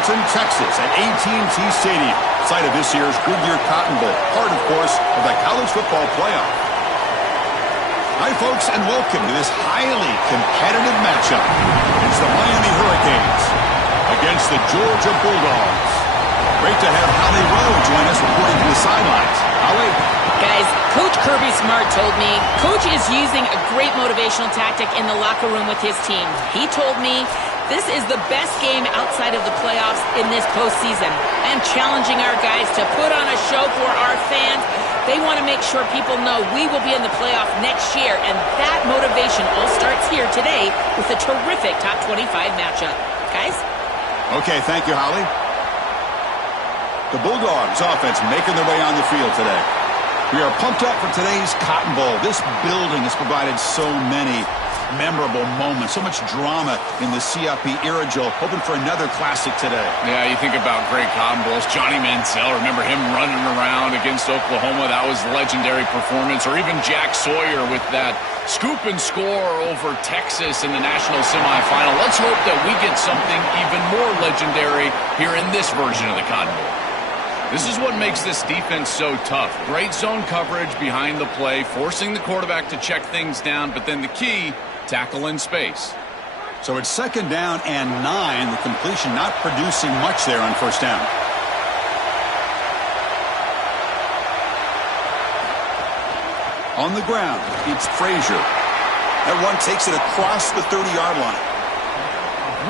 Arlington, Texas at AT&T Stadium, site of this year's Goodyear Cotton Bowl, part, of course, of the college football playoff. Hi, folks, and welcome to this highly competitive matchup. It's the Miami Hurricanes against the Georgia Bulldogs. Great to have Holly Rowe join us reporting from the sidelines. Holly? Guys, Coach Kirby Smart told me Coach is using a great motivational tactic in the locker room with his team. He told me this is the best game outside of the playoffs in this postseason, and challenging our guys to put on a show for our fans. They want to make sure people know we will be in the playoff next year, and that motivation all starts here today with a terrific top 25 matchup. Guys? Okay, thank you, Holly. The Bulldogs offense making their way on the field today. We are pumped up for today's Cotton Bowl. This building has provided so many memorable moments, so much drama in the CFP era, Joel. Hoping for another classic today. Yeah, you think about great Cotton Bowls. Johnny Manziel, remember him running around against Oklahoma? That was a legendary performance. Or even Jack Sawyer with that scoop and score over Texas in the national semifinal. Let's hope that we get something even more legendary here in this version of the Cotton Bowl. This is what makes this defense so tough. Great zone coverage behind the play, forcing the quarterback to check things down, but then the key, tackle in space. So it's 2nd down and 9. The completion not producing much there on 1st down. On the ground, it's Frazier. That one takes it across the 30-yard line.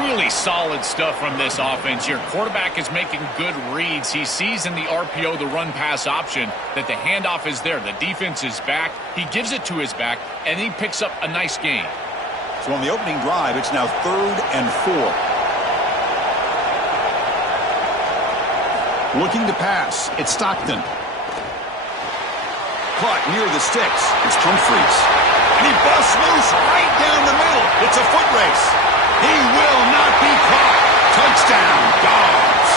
Really solid stuff from this offense here. Quarterback is making good reads. He sees in the RPO, the run-pass option, that the handoff is there. The defense is back. He gives it to his back, and he picks up a nice gain. So on the opening drive, it's now 3rd and 4. Looking to pass. It's Stockton. Caught near the sticks. It's Humphreys. And he busts loose right down the middle. It's a foot race. He will not be caught. Touchdown, Dogs.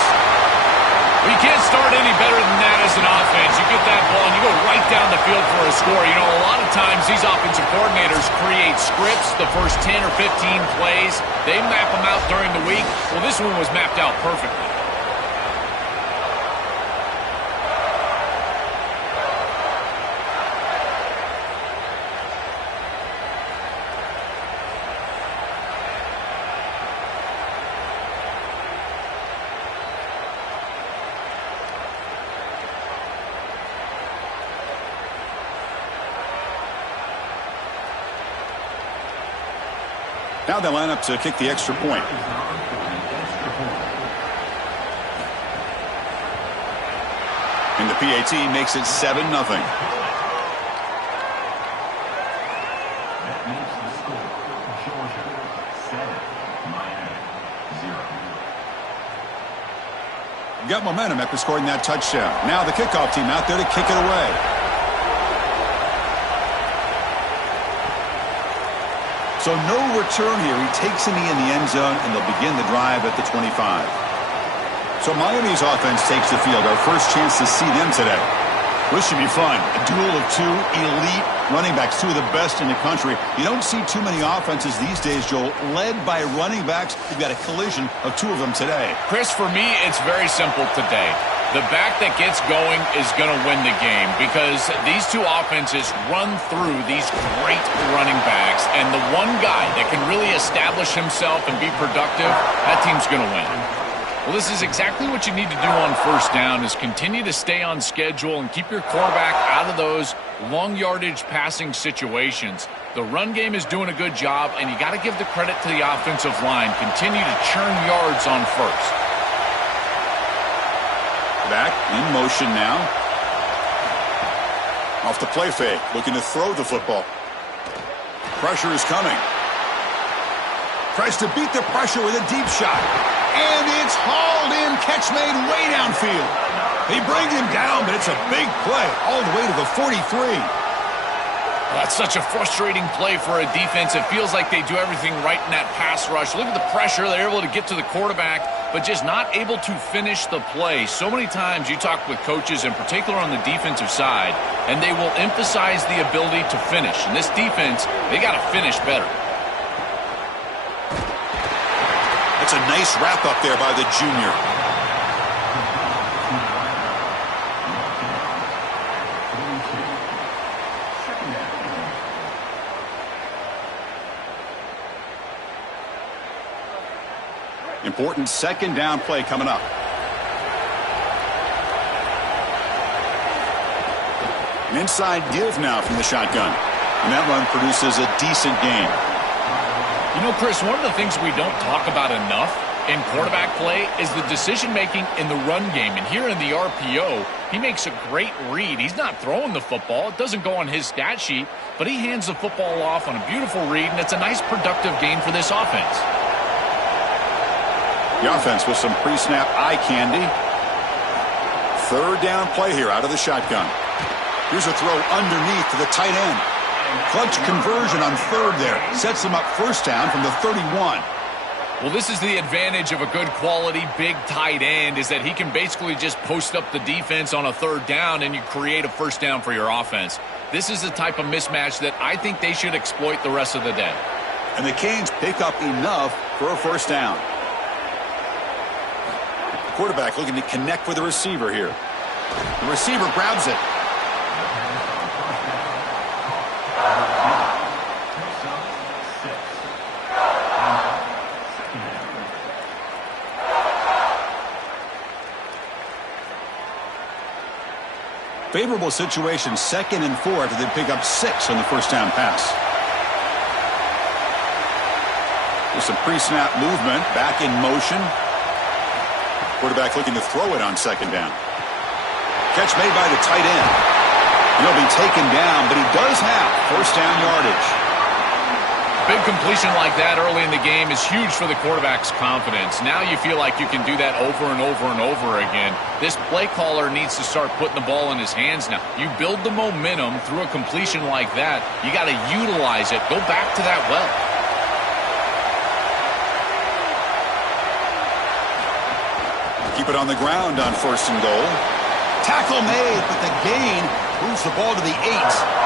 Well, you can't start any better than that as an offense. You get that ball and you go right down the field for a score. You know, a lot of times these offensive coordinators create scripts, the first 10 or 15 plays. They map them out during the week. Well, this one was mapped out perfectly. Now they line up to kick the extra point. And the PAT makes it 7-0. Got momentum after scoring that touchdown. Now the kickoff team out there to kick it away. So no return here. He takes a knee in the end zone, and they'll begin the drive at the 25. So Miami's offense takes the field. Our first chance to see them today. This should be fun. A duel of two elite running backs, two of the best in the country. You don't see too many offenses these days, Joel, led by running backs. We've got a collision of two of them today. Chris, for me, it's very simple today. The back that gets going is going to win the game because these two offenses run through these great running backs, and the one guy that can really establish himself and be productive, that team's going to win. Well, this is exactly what you need to do on 1st down is continue to stay on schedule and keep your quarterback out of those long yardage passing situations. The run game is doing a good job, and you got to give the credit to the offensive line. Continue to churn yards on 1st. Back in motion now. Off the play fake, looking to throw the football. Pressure is coming. Tries to beat the pressure with a deep shot. And it's hauled in, catch made way downfield. They bring him down, but it's a big play all the way to the 43. That's such a frustrating play for a defense. It feels like they do everything right in that pass rush. Look at the pressure. They're able to get to the quarterback, but just not able to finish the play. So many times you talk with coaches, in particular on the defensive side, and they will emphasize the ability to finish. And this defense, they got to finish better. It's That's a nice wrap-up there by the junior. Important second down play coming up. An inside give now from the shotgun. And that run produces a decent gain. You know, Chris, one of the things we don't talk about enough in quarterback play is the decision-making in the run game. And here in the RPO, he makes a great read. He's not throwing the football. It doesn't go on his stat sheet, but he hands the football off on a beautiful read, and it's a nice productive gain for this offense. The offense with some pre-snap eye candy. Third down play here out of the shotgun. Here's a throw underneath to the tight end. Clutch conversion on third there. Sets them up first down from the 31. Well, this is the advantage of a good quality big tight end, is that he can basically just post up the defense on a third down and you create a first down for your offense. This is the type of mismatch that I think they should exploit the rest of the day. And the Canes pick up enough for a first down. The quarterback looking to connect with the receiver here. The receiver grabs it. Favorable situation, 2nd and 4 after they pick up 6 on the first down pass. With some pre-snap movement, back in motion. Quarterback looking to throw it on 2nd down. Catch made by the tight end. He'll be taken down, but he does have first down yardage. Big completion like that early in the game is huge for the quarterback's confidence. Now you feel like you can do that over and over and over again. This play caller needs to start putting the ball in his hands now. You build the momentum through a completion like that. You got to utilize it. Go back to that well. Keep it on the ground on 1st and goal. Tackle made, but the gain moves the ball to the 8.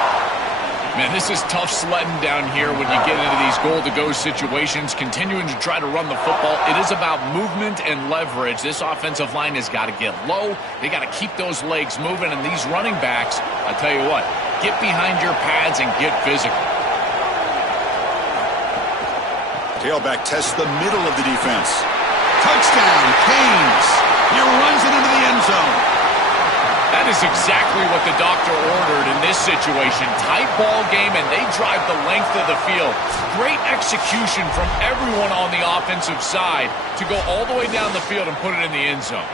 Man, this is tough sledding down here when you get into these goal-to-go situations, continuing to try to run the football. It is about movement and leverage. This offensive line has got to get low. They got to keep those legs moving, and these running backs, I tell you what, get behind your pads and get physical. Tailback tests the middle of the defense. Touchdown, Canes. He runs it into the end zone. That is exactly what the doctor ordered in this situation. Tight ball game, and they drive the length of the field. Great execution from everyone on the offensive side to go all the way down the field and put it in the end zone.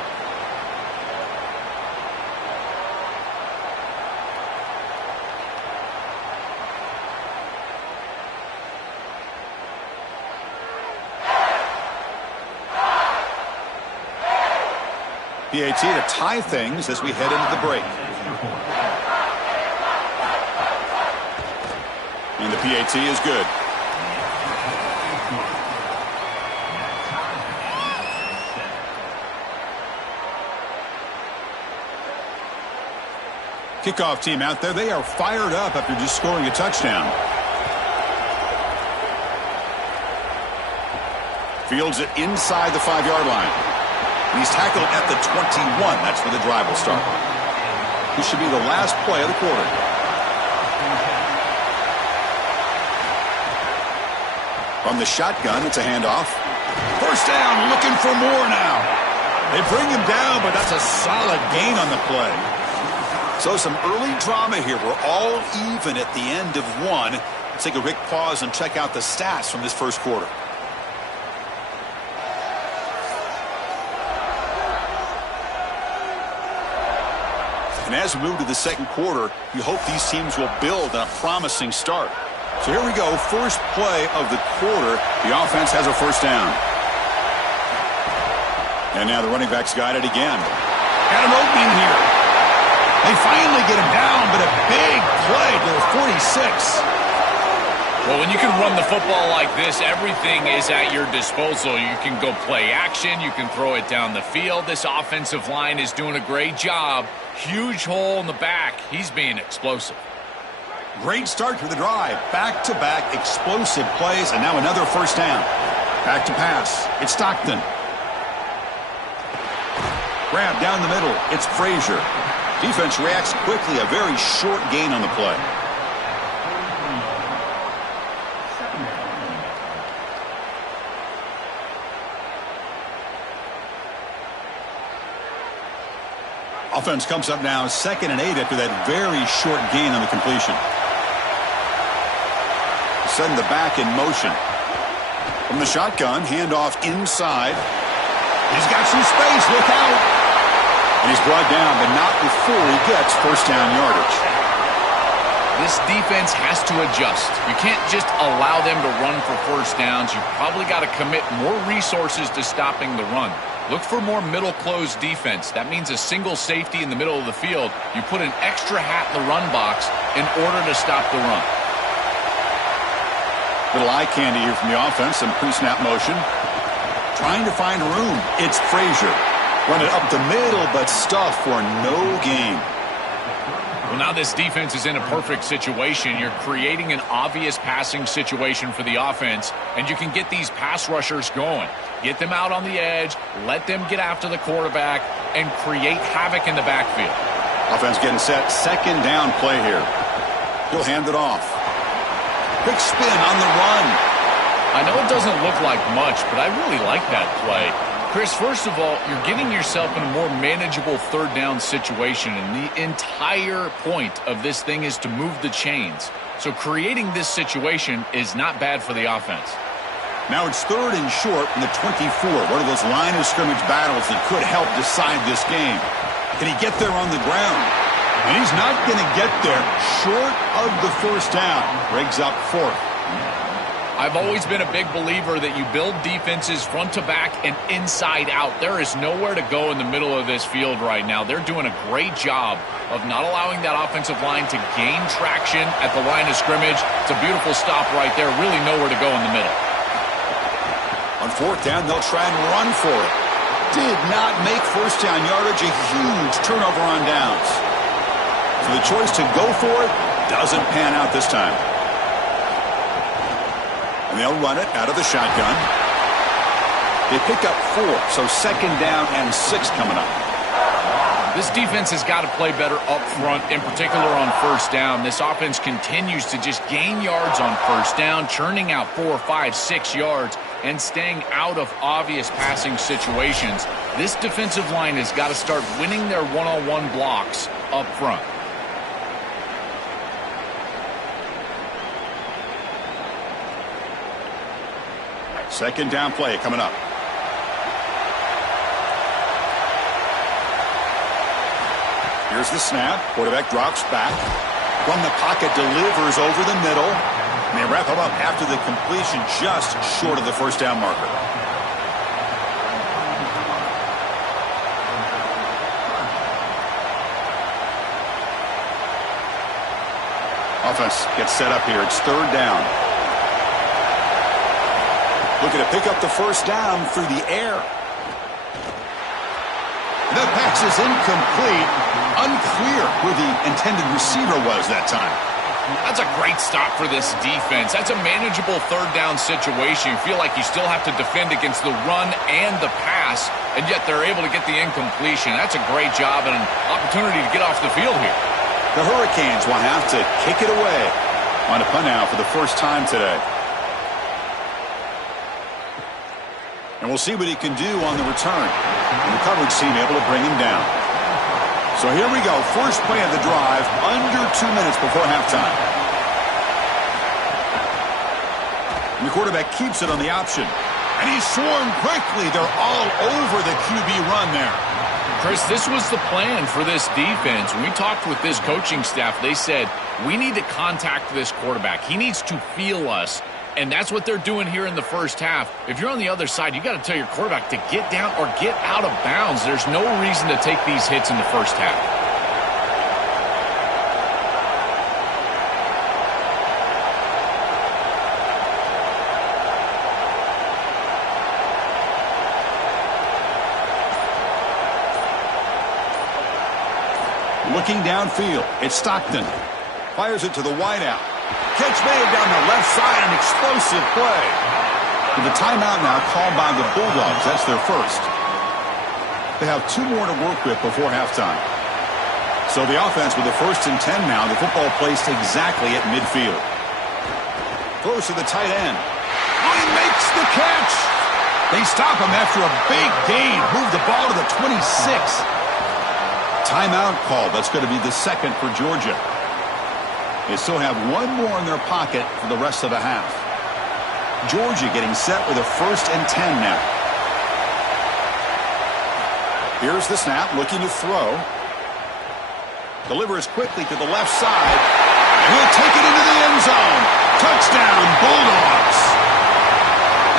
PAT to tie things as we head into the break. And the PAT is good. Kickoff team out there. They are fired up after just scoring a touchdown. Fields it inside the 5-yard line. He's tackled at the 21. That's where the drive will start. This should be the last play of the quarter. From the shotgun, it's a handoff. First down, looking for more now. They bring him down, but that's a solid gain on the play. So some early drama here. We're all even at the end of one. Let's take a quick pause and check out the stats from this first quarter. And as we move to the second quarter, we hope these teams will build on a promising start. So here we go, first play of the quarter. The offense has a first down. And now the running back's got it again. Got an opening here. They finally get him down, but a big play to the 46. Well, when you can run the football like this, everything is at your disposal. You can go play action. You can throw it down the field. This offensive line is doing a great job. Huge hole in the back. He's being explosive. Great start to the drive. Back-to-back explosive plays, and now another first down. Back to pass. It's Stockton. Grab down the middle. It's Frazier. Defense reacts quickly. A very short gain on the play. Offense comes up now 2nd and 8 after that very short gain on the completion. Setting the back in motion. From the shotgun, handoff inside. He's got some space. Look out. And he's brought down, but not before he gets first down yardage. This defense has to adjust. You can't just allow them to run for first downs. You've probably got to commit more resources to stopping the run. Look for more middle closed defense. That means a single safety in the middle of the field. You put an extra hat in the run box in order to stop the run. Little eye candy here from the offense. Some pre-snap motion. Trying to find room. It's Frazier. Run it up the middle, but stuff for no gain. Well, now this defense is in a perfect situation. You're creating an obvious passing situation for the offense, and you can get these pass rushers going. Get them out on the edge, let them get after the quarterback, and create havoc in the backfield. Offense getting set. 2nd down play here. He'll hand it off. Quick spin on the run. I know it doesn't look like much, but I really like that play. Chris, first of all, you're getting yourself in a more manageable 3rd down situation, and the entire point of this thing is to move the chains. So creating this situation is not bad for the offense. Now it's 3rd and short in the 24. One of those line of scrimmage battles that could help decide this game. Can he get there on the ground? And he's not going to get there short of the first down. Briggs up 4th. I've always been a big believer that you build defenses front to back and inside out. There is nowhere to go in the middle of this field right now. They're doing a great job of not allowing that offensive line to gain traction at the line of scrimmage. It's a beautiful stop right there. Really nowhere to go in the middle. On 4th down, they'll try and run for it. Did not make first down yardage. A huge turnover on downs. So the choice to go for it doesn't pan out this time. And they'll run it out of the shotgun. They pick up 4, so 2nd down and 6 coming up. This defense has got to play better up front, in particular on first down. This offense continues to just gain yards on first down, churning out 4, 5, 6 yards, and staying out of obvious passing situations. This defensive line has got to start winning their one-on-one blocks up front. Second down play coming up. Here's the snap. Quarterback drops back. From the pocket, delivers over the middle. And they wrap him up after the completion, just short of the first down marker. Offense gets set up here. It's 3rd down. Looking to pick up the first down through the air. The pass is incomplete. Unclear where the intended receiver was that time. That's a great stop for this defense. That's a manageable 3rd down situation. You feel like you still have to defend against the run and the pass, and yet they're able to get the incompletion. That's a great job and an opportunity to get off the field here. The Hurricanes will have to kick it away on a punt now for the first time today. And we'll see what he can do on the return. And the coverage team able to bring him down. So here we go. First play of the drive, under 2 minutes before halftime. And the quarterback keeps it on the option. And he's swarmed quickly. They're all over the QB run there. Chris, this was the plan for this defense. When we talked with this coaching staff, they said, we need to contact this quarterback. He needs to feel us. And that's what they're doing here in the first half. If you're on the other side, you got to tell your quarterback to get down or get out of bounds. There's no reason to take these hits in the first half. Looking downfield, it's Stockton. Fires it to the wideout. Catch made down the left side, an explosive play. With a timeout now called by the Bulldogs. That's their first. They have 2 more to work with before halftime. So the offense with a 1st and 10 now. The football placed exactly at midfield. Throws to the tight end. Oh, he makes the catch. They stop him after a big gain. Move the ball to the 26. Timeout call. That's going to be the second for Georgia. They still have 1 more in their pocket for the rest of the half. Georgia getting set with a 1st and 10 now. Here's the snap, looking to throw. Delivers quickly to the left side. And he'll take it into the end zone. Touchdown, Bulldogs.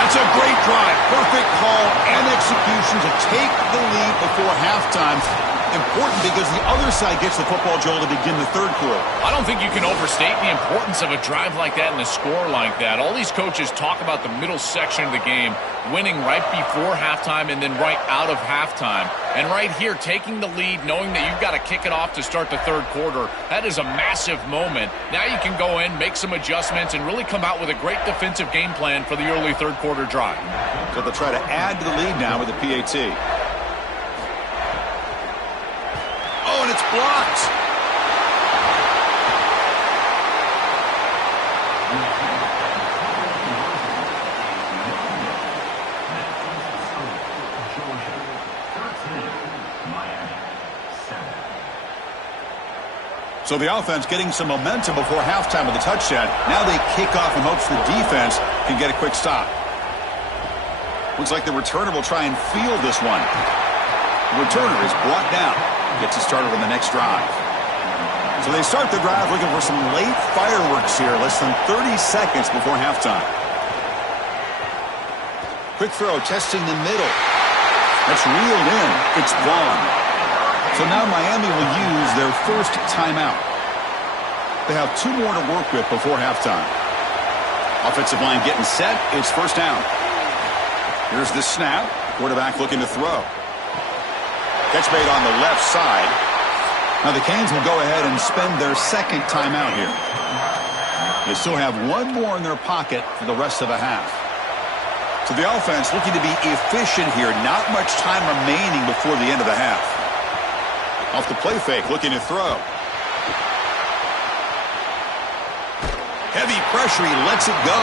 That's a great drive. Perfect call and execution to take the lead before halftime. Important because the other side gets the football, Joel, to begin the 3rd quarter. I don't think you can overstate the importance of a drive like that and a score like that. All these coaches talk about the middle section of the game, winning right before halftime and then right out of halftime. And right here, taking the lead, knowing that you've got to kick it off to start the 3rd quarter, that is a massive moment. Now you can go in, make some adjustments, and really come out with a great defensive game plan for the early 3rd quarter drive. So they'll try to add to the lead now with the PAT. Oh, and it's blocked. So the offense getting some momentum before halftime with the touchdown. Now they kick off in hopes the defense can get a quick stop. Looks like the returner will try and field this one. The returner is brought down. Gets it started on the next drive. So they start the drive looking for some late fireworks here, less than 30 seconds before halftime. Quick throw, testing the middle. That's reeled in. It's gone. So now Miami will use their first timeout. They have 2 more to work with before halftime. Offensive line getting set. It's 1st down. Here's the snap. Quarterback looking to throw. Catch made on the left side. Now the Canes will go ahead and spend their 2nd timeout here. They still have 1 more in their pocket for the rest of the half. So the offense looking to be efficient here. Not much time remaining before the end of the half. Off the play fake, looking to throw. Heavy pressure, he lets it go.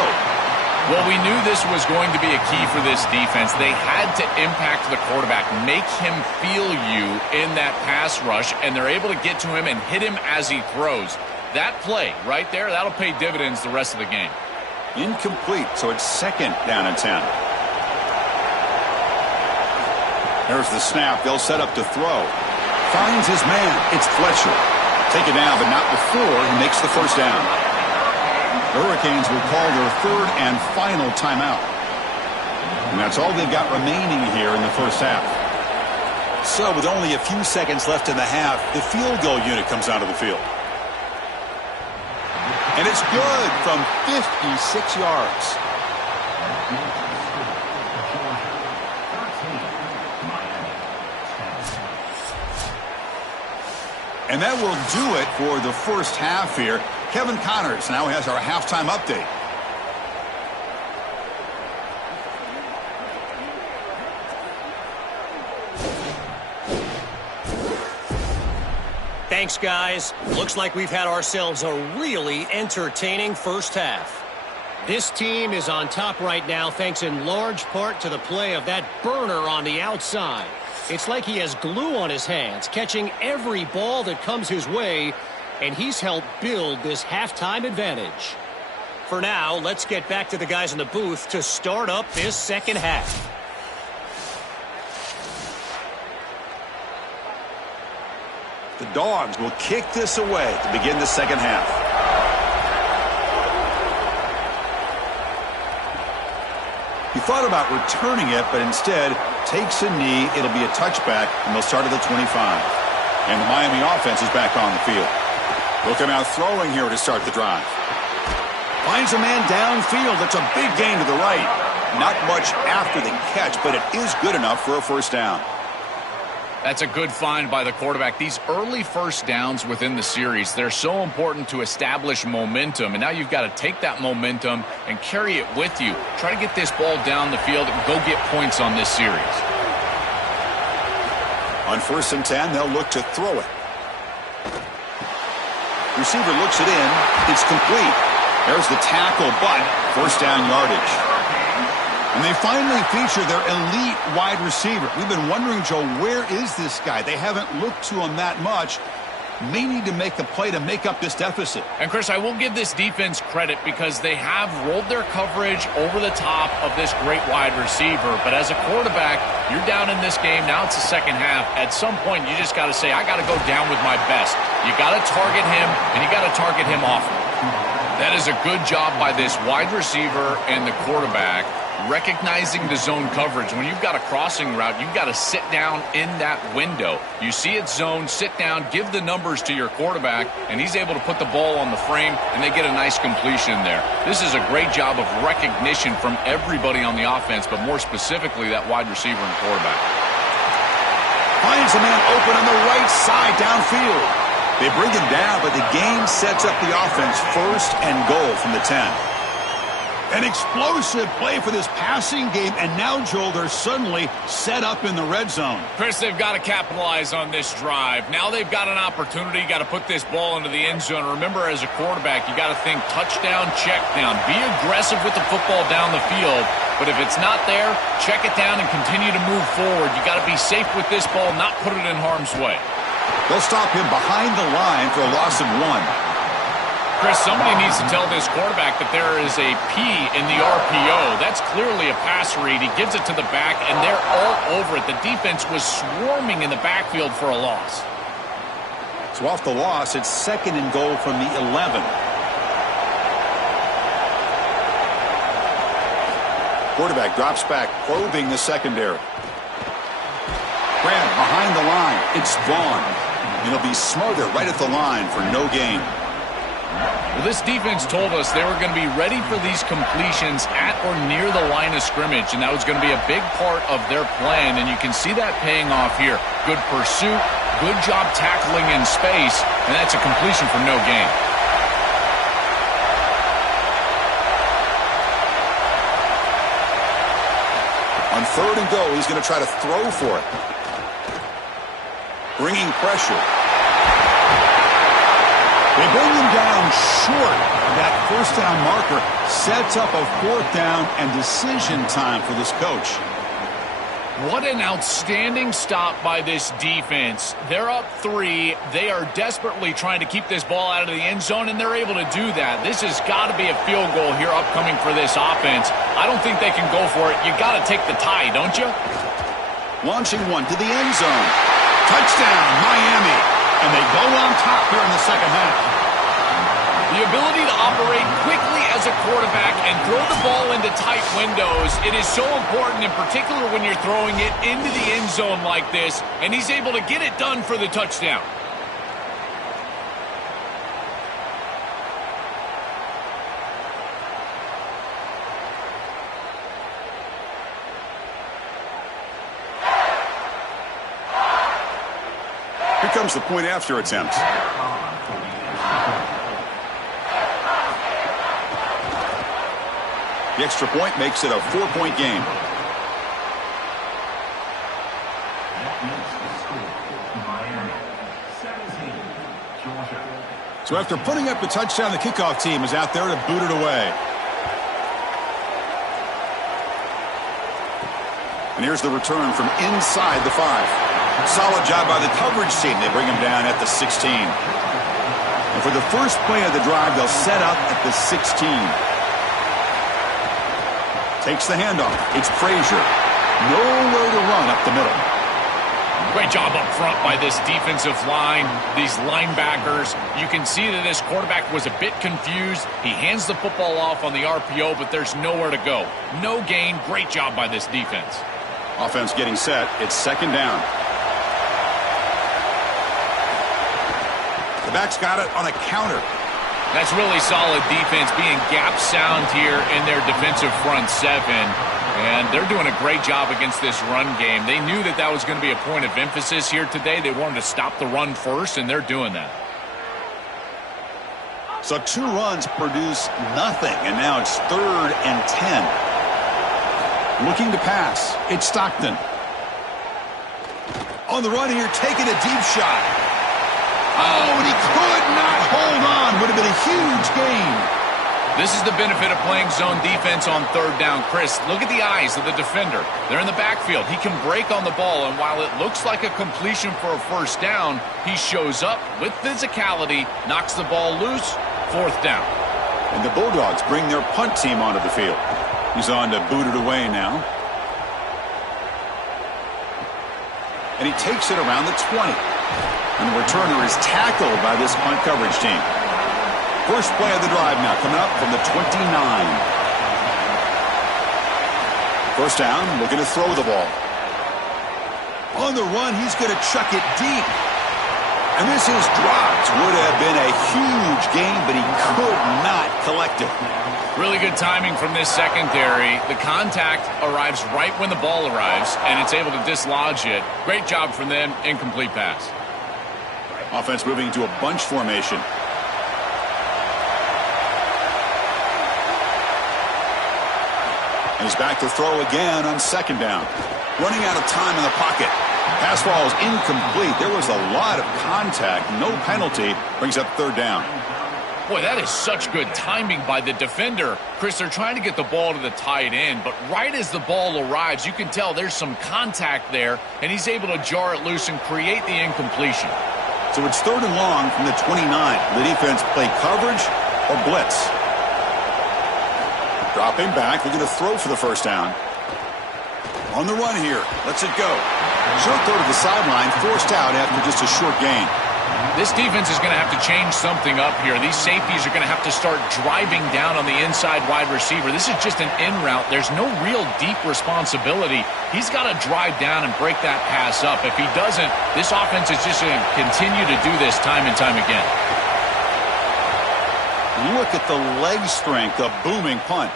Well, we knew this was going to be a key for this defense. They had to impact the quarterback, make him feel you in that pass rush, and they're able to get to him and hit him as he throws. That play right there, that'll pay dividends the rest of the game. Incomplete, so it's 2nd down and 10. There's the snap. They'll set up to throw. Finds his man. It's Fletcher. Take it down, but not before he makes the 1st down. The Hurricanes will call their 3rd and final timeout. And that's all they've got remaining here in the 1st half. So with only a few seconds left in the half, the field goal unit comes out of the field. And it's good from 56 yards. And that will do it for the 1st half here. Kevin Connors now has our halftime update. Thanks, guys. Looks like we've had ourselves a really entertaining 1st half. This team is on top right now thanks in large part to the play of that burner on the outside. It's like he has glue on his hands, catching every ball that comes his way, and he's helped build this halftime advantage. For now, let's get back to the guys in the booth to start up this 2nd half. The Dogs will kick this away to begin the 2nd half. He thought about returning it, but instead takes a knee. It'll be a touchback, and they'll start at the 25. And the Miami offense is back on the field. Looking out throwing here to start the drive. Finds a man downfield. That's a big gain to the right. Not much after the catch, but it is good enough for a 1st down. That's a good find by the quarterback. These early first downs within the series, they're so important to establish momentum. And now you've got to take that momentum and carry it with you. Try to get this ball down the field and go get points on this series. On 1st and 10, they'll look to throw it. Receiver looks it in. It's complete. There's the tackle, but first down yardage. And they finally feature their elite wide receiver. We've been wondering, Joe, where is this guy? They haven't looked to him that much. May need to make a play to make up this deficit. And, Chris, I will give this defense credit because they have rolled their coverage over the top of this great wide receiver. But as a quarterback, you're down in this game. Now it's the second half. At some point, you just got to say, I got to go down with my best. You got to target him, and you got to target him often. That is a good job by this wide receiver and the quarterback, recognizing the zone coverage. When you've got a crossing route, you've got to sit down in that window. You see it zone, sit down, give the numbers to your quarterback, and he's able to put the ball on the frame, and they get a nice completion there. This is a great job of recognition from everybody on the offense, but more specifically that wide receiver and quarterback. Finds a man open on the right side downfield. They bring him down, but the game sets up the offense 1st and goal from the 10. An explosive play for this passing game, and now, Joel, they're suddenly set up in the red zone. Chris, they've got to capitalize on this drive. Now they've got an opportunity. You got to put this ball into the end zone. Remember, as a quarterback, you got to think touchdown, check down. Be aggressive with the football down the field. But if it's not there, check it down and continue to move forward. You got to be safe with this ball, not put it in harm's way. They'll stop him behind the line for a loss of 1. Chris, somebody needs to tell this quarterback that there is a P in the RPO. That's clearly a pass read. He gives it to the back, and they're all over it. The defense was swarming in the backfield for a loss. So off the loss, it's 2nd and goal from the 11. Quarterback drops back, probing the secondary. Grab behind the line. It's Vaughn. It'll be Smothers right at the line for no gain. Well, this defense told us they were going to be ready for these completions at or near the line of scrimmage, and that was going to be a big part of their plan, and you can see that paying off here. Good pursuit, good job tackling in space, and that's a completion for no gain. On 3rd and goal, he's going to try to throw for it. Bringing pressure. They bring him down short. That first down marker sets up a 4th down and decision time for this coach. What an outstanding stop by this defense. They're up 3. They are desperately trying to keep this ball out of the end zone, and they're able to do that. This has got to be a field goal here upcoming for this offense. I don't think they can go for it. You got to take the tie, don't you? Launching one to the end zone. Touchdown, Miami. And they go on top here in the second half. The ability to operate quickly as a quarterback and throw the ball into tight windows, it is so important, in particular when you're throwing it into the end zone like this, and he's able to get it done for the touchdown. Here comes the point after attempt. The extra point makes it a 4-point game. So after putting up the touchdown, the kickoff team is out there to boot it away. And here's the return from inside the 5. Solid job by the coverage team. They bring him down at the 16. And for the first play of the drive, they'll set up at the 16. Takes the handoff. It's Frazier. Nowhere to run up the middle. Great job up front by this defensive line, these linebackers. You can see that this quarterback was a bit confused. He hands the football off on the RPO, but there's nowhere to go. No gain. Great job by this defense. Offense getting set. It's second down. The back's got it on a counter. That's really solid defense, being gap sound here in their defensive front 7. And they're doing a great job against this run game. They knew that that was going to be a point of emphasis here today. They wanted to stop the run first, and they're doing that. So 2 runs produce nothing, and now it's 3rd and 10. Looking to pass. It's Stockton. On the run here, taking a deep shot. Oh, and he could not hold on. Would have been a huge gain. This is the benefit of playing zone defense on 3rd down. Chris, look at the eyes of the defender. They're in the backfield. He can break on the ball, and while it looks like a completion for a 1st down, he shows up with physicality, knocks the ball loose, 4th down. And the Bulldogs bring their punt team onto the field. He's on to boot it away now. And he takes it around the 20. And the returner is tackled by this punt coverage team. First play of the drive now coming up from the 29. 1st down, looking to throw the ball. On the run, he's going to chuck it deep. And this is dropped. Would have been a huge gain, but he could not collect it. Really good timing from this secondary. The contact arrives right when the ball arrives, and it's able to dislodge it. Great job from them. Incomplete pass. Offense moving to a bunch formation. And he's back to throw again on 2nd down. Running out of time in the pocket. Pass ball is incomplete. There was a lot of contact. No penalty. Brings up 3rd down. Boy, that is such good timing by the defender. Chris, they're trying to get the ball to the tight end, but right as the ball arrives, you can tell there's some contact there, and he's able to jar it loose and create the incompletion. So it's 3rd and long from the 29. The defense play coverage or blitz. Dropping back, looking to throw for the 1st down. On the run here. Lets it go. Short throw to the sideline, forced out after just a short gain. This defense is going to have to change something up here. These safeties are going to have to start driving down on the inside wide receiver. This is just an in route. There's no real deep responsibility. He's got to drive down and break that pass up. If he doesn't, this offense is just going to continue to do this time and time again. Look at the leg strength, a booming punt.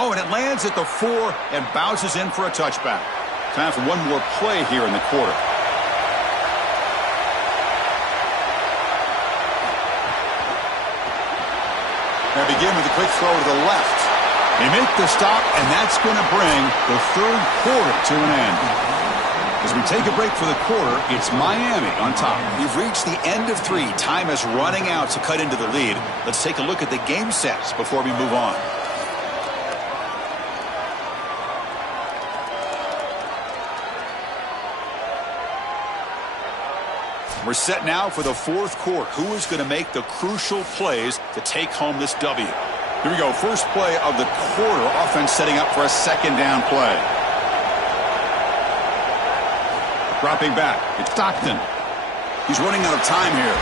Oh, and it lands at the 4 and bounces in for a touchback. Time for one more play here in the quarter. They begin with a quick throw to the left. They make the stop, and that's going to bring the 3rd quarter to an end. As we take a break for the quarter, it's Miami on top. We've reached the end of 3. Time is running out to cut into the lead. Let's take a look at the game sets before we move on. We're set now for the 4th quarter. Who is going to make the crucial plays to take home this W? Here we go. First play of the quarter. Offense setting up for a 2nd down play. Dropping back. It's Stockton. He's running out of time here.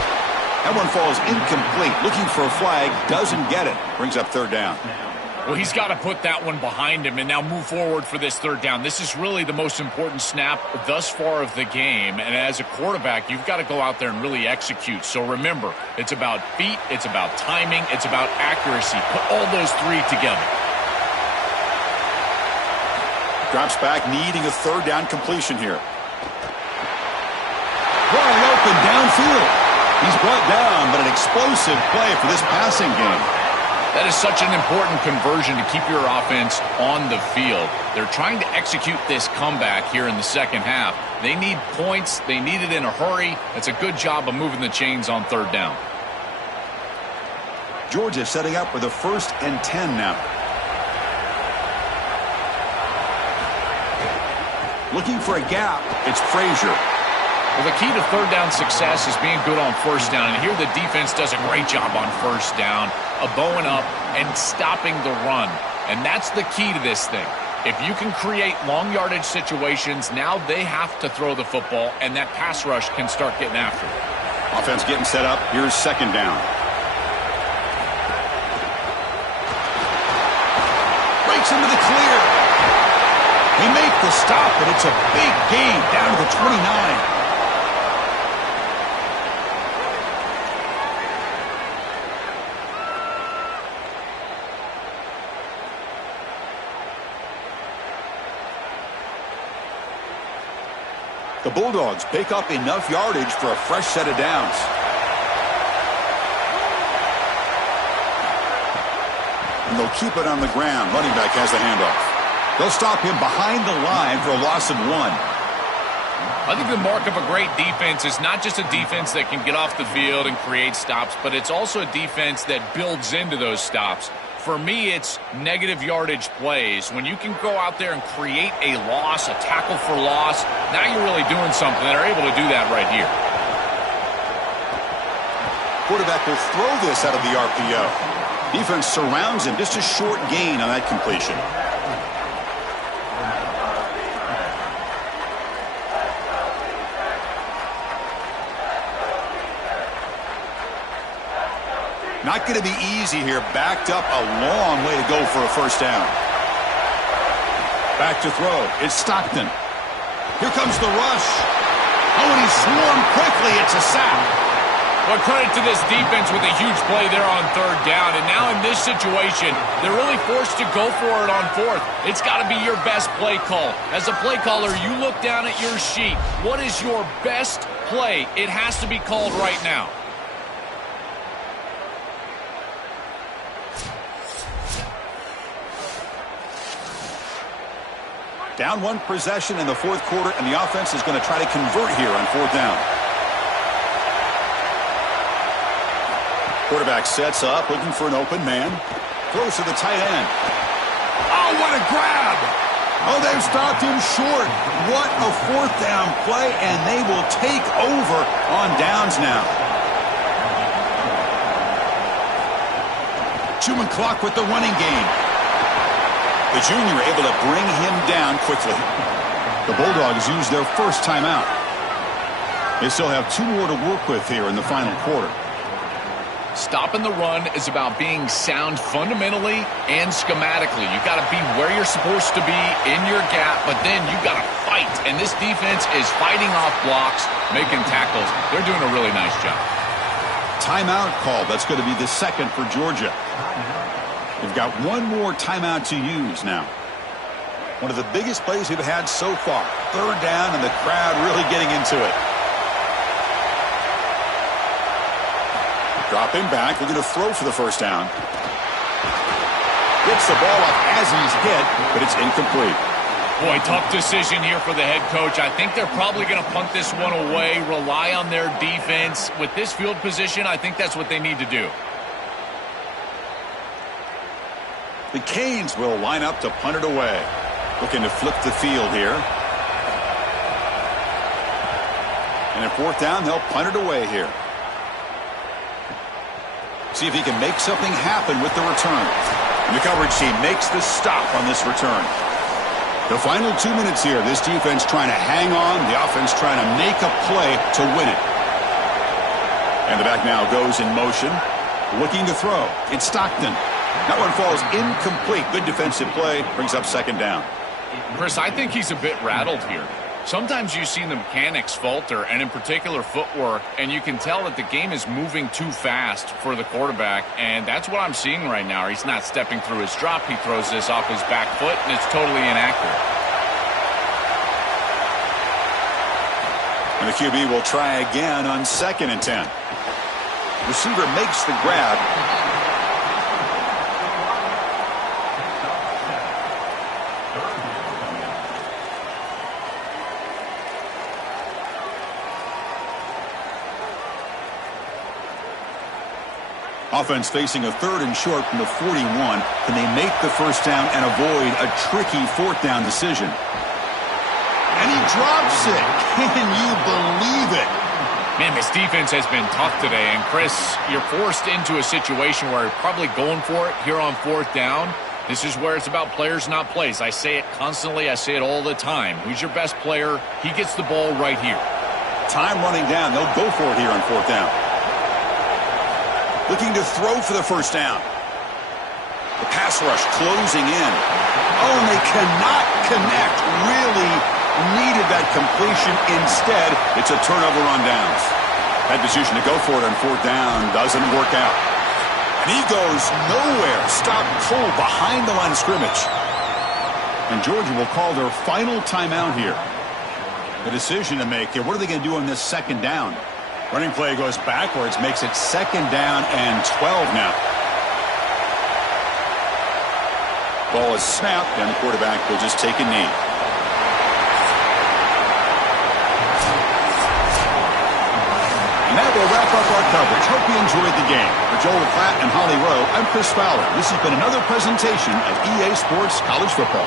That one falls incomplete. Looking for a flag. Doesn't get it. Brings up 3rd down. Well, he's got to put that one behind him and now move forward for this 3rd down. This is really the most important snap thus far of the game. And as a quarterback, you've got to go out there and really execute. So remember, it's about feet, it's about timing, it's about accuracy. Put all those 3 together. Drops back, needing a 3rd down completion here. Wide open downfield. He's brought down, but an explosive play for this passing game. That is such an important conversion to keep your offense on the field. They're trying to execute this comeback here in the 2nd half. They need points. They need it in a hurry. It's a good job of moving the chains on 3rd down. Georgia setting up with a 1st and 10 now. Looking for a gap. It's Frazier. Well, the key to 3rd down success is being good on 1st down. And here the defense does a great job on 1st down of bowing up and stopping the run. And that's the key to this thing. If you can create long yardage situations, now they have to throw the football, and that pass rush can start getting after it. Offense getting set up. Here's 2nd down. Breaks into the clear. They make the stop, but it's a big gain down to the 29. The Bulldogs pick up enough yardage for a fresh set of downs. And they'll keep it on the ground. Running back has the handoff. They'll stop him behind the line for a loss of 1. I think the mark of a great defense is not just a defense that can get off the field and create stops, but it's also a defense that builds into those stops. For me, it's negative yardage plays. When you can go out there and create a loss, a tackle for loss, now you're really doing something. They're able to do that right here. Quarterback will throw this out of the RPO. Defense surrounds him. Just a short gain on that completion. Not going to be easy here. Backed up a long way to go for a first down. Back to throw. It's Stockton. Here comes the rush. Oh, and he's swarmed quickly. It's a sack. Well, credit to this defense with a huge play there on 3rd down. And now in this situation, they're really forced to go for it on 4th. It's got to be your best play call. As a play caller, you look down at your sheet. What is your best play? It has to be called right now. Down 1 possession in the 4th quarter, and the offense is going to try to convert here on 4th down. Quarterback sets up, looking for an open man. Throws to the tight end. Oh, what a grab! Oh, they've stopped him short. What a 4th down play, and they will take over on downs now. Chewing clock with the running game. The junior able to bring him down quickly. The Bulldogs use their first timeout. They still have 2 more to work with here in the final quarter. Stopping the run is about being sound fundamentally and schematically. You've got to be where you're supposed to be in your gap, but then you've got to fight. And this defense is fighting off blocks, making tackles. They're doing a really nice job. Timeout call. That's going to be the second for Georgia. They've got 1 more timeout to use now. One of the biggest plays we've had so far. 3rd down, and the crowd really getting into it. Drop him back. We're going to throw for the first down. Gets the ball up as he's hit, but it's incomplete. Boy, tough decision here for the head coach. I think they're probably going to punt this one away, rely on their defense. With this field position, I think that's what they need to do. The Canes will line up to punt it away. Looking to flip the field here. And at 4th down, they'll punt it away here. See if he can make something happen with the return. And the coverage team makes the stop on this return. The final 2 minutes here. This defense trying to hang on. The offense trying to make a play to win it. And the back now goes in motion. Looking to throw. It's Stockton. That one falls incomplete. Good defensive play. Brings up 2nd down. Chris, I think he's a bit rattled here. Sometimes you see the mechanics falter, and in particular footwork, and you can tell that the game is moving too fast for the quarterback, and that's what I'm seeing right now. He's not stepping through his drop. He throws this off his back foot, and it's totally inaccurate. And the QB will try again on 2nd and 10. Receiver makes the grab. Offense facing a 3rd and short from the 41. Can they make the first down and avoid a tricky 4th down decision? And he drops it. Can you believe it? Man, this defense has been tough today. And, Chris, you're forced into a situation where you're probably going for it here on 4th down. This is where it's about players, not plays. I say it constantly. I say it all the time. Who's your best player? He gets the ball right here. Time running down. They'll go for it here on 4th down. Looking to throw for the first down. The pass rush closing in. Oh, and they cannot connect. Really needed that completion. Instead, it's a turnover on downs. That decision to go for it on 4th down doesn't work out. And he goes nowhere. Stop pull behind the line of scrimmage. And Georgia will call their final timeout here. The decision to make here. What are they going to do on this second down? Running play goes backwards, makes it second down and 12 now. Ball is snapped, and the quarterback will just take a knee. And that will wrap up our coverage. Hope you enjoyed the game. For Joel Klatt and Holly Rowe, I'm Chris Fowler. This has been another presentation of EA Sports College Football.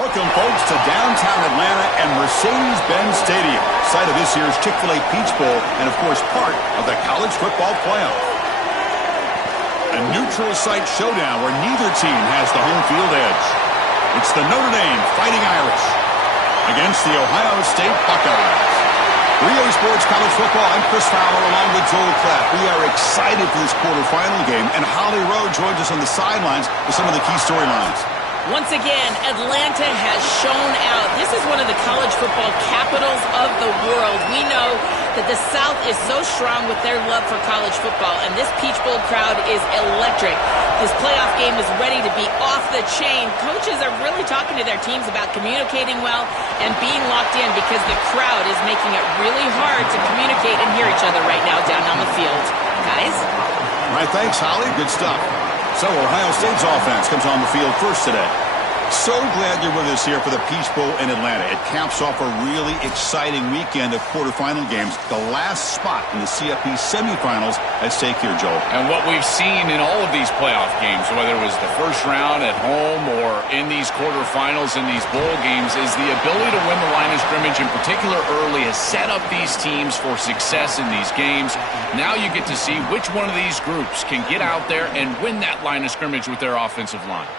Welcome, folks, to downtown Atlanta and Mercedes-Benz Stadium, site of this year's Chick-fil-A Peach Bowl and, of course, part of the college football playoff. A neutral site showdown where neither team has the home field edge. It's the Notre Dame Fighting Irish against the Ohio State Buckeyes. 3A Sports College Football, I'm Chris Fowler along with Joel Klatt. We are excited for this quarterfinal game, and Holly Rowe joins us on the sidelines with some of the key storylines. Once again, Atlanta has shown out. This is one of the college football capitals of the world. We know that the South is so strong with their love for college football, and this Peach Bowl crowd is electric. This playoff game is ready to be off the chain. Coaches are really talking to their teams about communicating well and being locked in because the crowd is making it really hard to communicate and hear each other right now down on the field. Guys? All right, thanks, Holly. Good stuff. So Ohio State's offense comes on the field first today. So glad you're with us here for the Peach Bowl in Atlanta. It caps off a really exciting weekend of quarterfinal games. The last spot in the CFP semifinals at stake here, Joel. And what we've seen in all of these playoff games, whether it was the first round at home or in these quarterfinals in these bowl games, is the ability to win the line of scrimmage, in particular early, has set up these teams for success in these games. Now you get to see which one of these groups can get out there and win that line of scrimmage with their offensive line.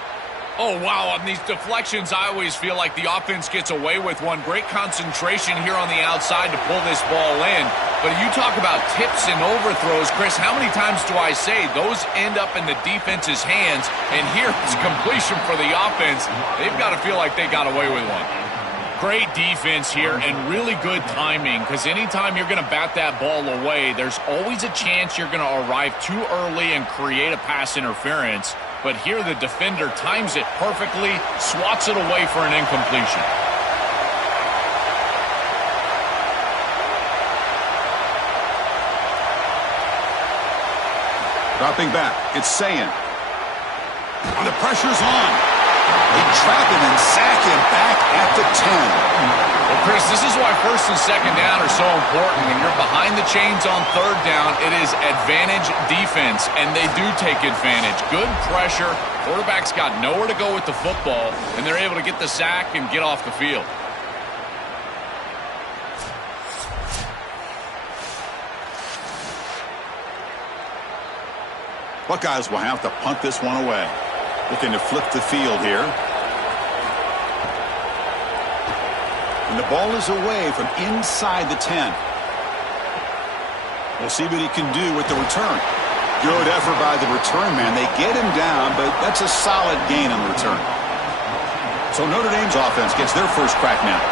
Oh, wow, on these deflections, I always feel like the offense gets away with one. Great concentration here on the outside to pull this ball in. But you talk about tips and overthrows, Chris, how many times do I say those end up in the defense's hands, and here's completion for the offense. They've got to feel like they got away with one. Great defense here and really good timing, because anytime you're going to bat that ball away, there's always a chance you're going to arrive too early and create a pass interference. But here the defender times it perfectly, swats it away for an incompletion. Dropping back, it's Sayin. And the pressure's on. They trap him and sack him back at the 10. Well, Chris, this is why first and second down are so important. When you're behind the chains on third down, it is advantage defense, and they do take advantage. Good pressure. Quarterback's got nowhere to go with the football, and they're able to get the sack and get off the field. Buckeyes will have to punt this one away. Looking to flip the field here. And the ball is away from inside the 10. We'll see what he can do with the return. Good effort by the return man. They get him down, but that's a solid gain on the return. So Notre Dame's offense gets their first crack now.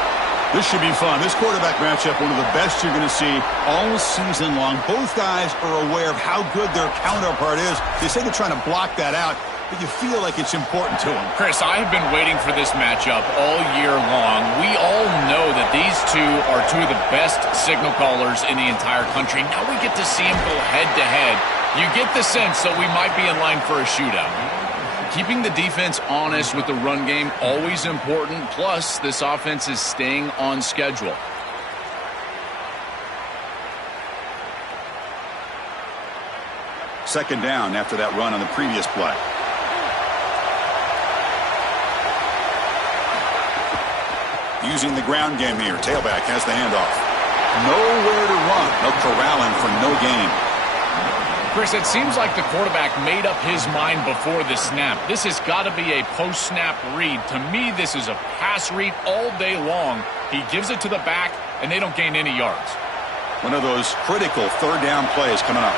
This should be fun. This quarterback matchup, one of the best you're going to see all season long. Both guys are aware of how good their counterpart is. They say they're trying to block that out, but you feel like it's important to them. Chris, I have been waiting for this matchup all year long. We all know that these two are two of the best signal callers in the entire country. Now we get to see them go head-to-head. You get the sense that we might be in line for a shootout. Keeping the defense honest with the run game, always important. Plus, this offense is staying on schedule. Second down after that run on the previous play. Using the ground game here. Tailback has the handoff. Nowhere to run. No corralling for no gain. Chris, it seems like the quarterback made up his mind before the snap. This has got to be a post-snap read. To me, this is a pass read all day long. He gives it to the back, and they don't gain any yards. One of those critical third down plays coming up.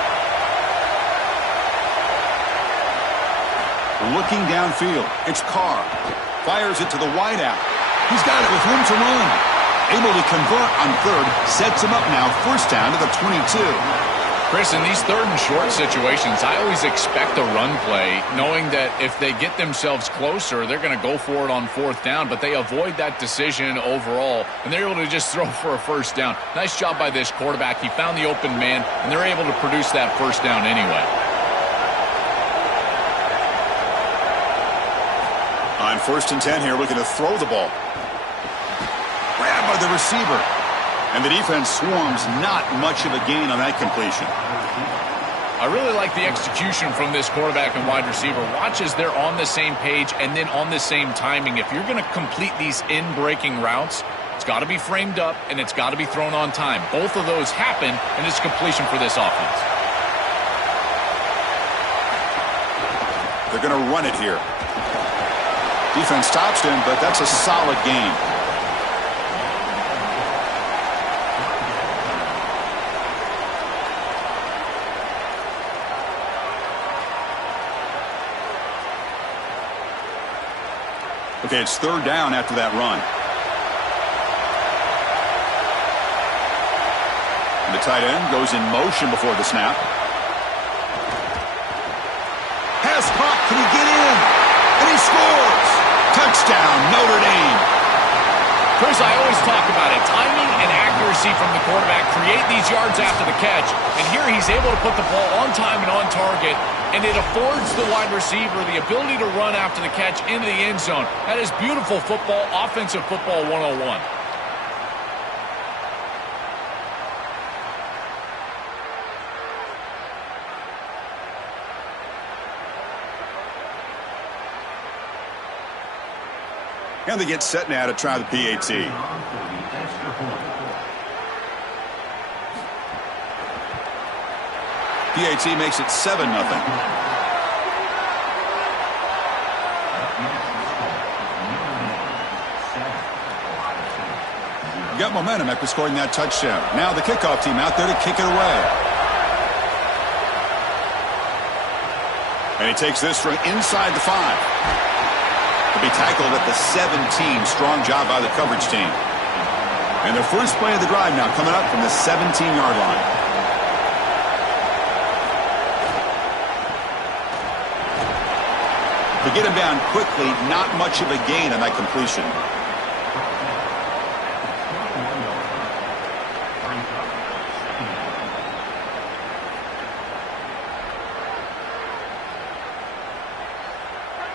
Looking downfield, it's Carr. Fires it to the wideout. He's got it with room to run. Able to convert on third. Sets him up now. First down to the 22. Chris, in these third and short situations, I always expect a run play, knowing that if they get themselves closer, they're going to go for it on fourth down, but they avoid that decision overall, and they're able to just throw for a first down. Nice job by this quarterback. He found the open man, and they're able to produce that first down anyway. On first and 10 here, looking to throw the ball. Grabbed by the receiver. And the defense swarms, not much of a gain on that completion. I really like the execution from this quarterback and wide receiver. Watch as they're on the same page and then on the same timing. If you're going to complete these in-breaking routes, it's got to be framed up and it's got to be thrown on time. Both of those happen, and it's completion for this offense. They're going to run it here. Defense stops him, but that's a solid gain. Okay, it's third down after that run. And the tight end goes in motion before the snap. Has caught. Can he get in? And he scores! Touchdown, Notre Dame. Chris, I always talk about it. Timing and accuracy from the quarterback create these yards after the catch. And here he's able to put the ball on time and on target. And it affords the wide receiver the ability to run after the catch into the end zone. That is beautiful football, offensive football 101. And they get set now to try the PAT. PAT makes it 7-0. Got momentum after scoring that touchdown. Now the kickoff team out there to kick it away. And he takes this from inside the 5. To be tackled at the 17. Strong job by the coverage team. And the first play of the drive now coming up from the 17-yard line. To get him down quickly, not much of a gain on that completion.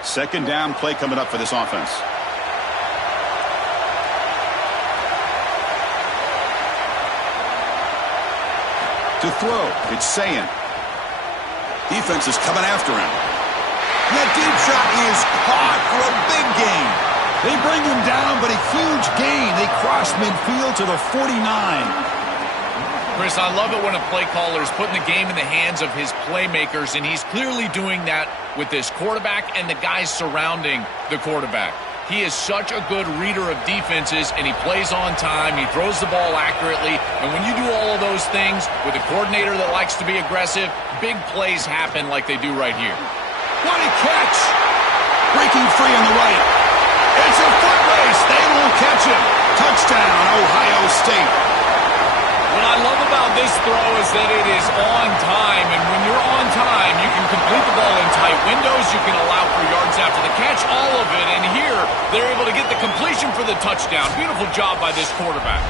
Second down play coming up for this offense. To throw, it's Sayin. Defense is coming after him. That deep shot is caught for a big gain. They bring him down, but a huge gain. They cross midfield to the 49. Chris, I love it when a play caller is putting the game in the hands of his playmakers, and he's clearly doing that with this quarterback and the guys surrounding the quarterback. He is such a good reader of defenses, and he plays on time. He throws the ball accurately, and when you do all of those things with a coordinator that likes to be aggressive, big plays happen like they do right here. What a catch! Breaking free on the right. It's a foot race. They won't catch him. Touchdown, Ohio State. What I love about this throw is that it is on time, and when you're on time, you can complete the ball in tight windows, you can allow for yards after the catch, all of it, and here they're able to get the completion for the touchdown. Beautiful job by this quarterback.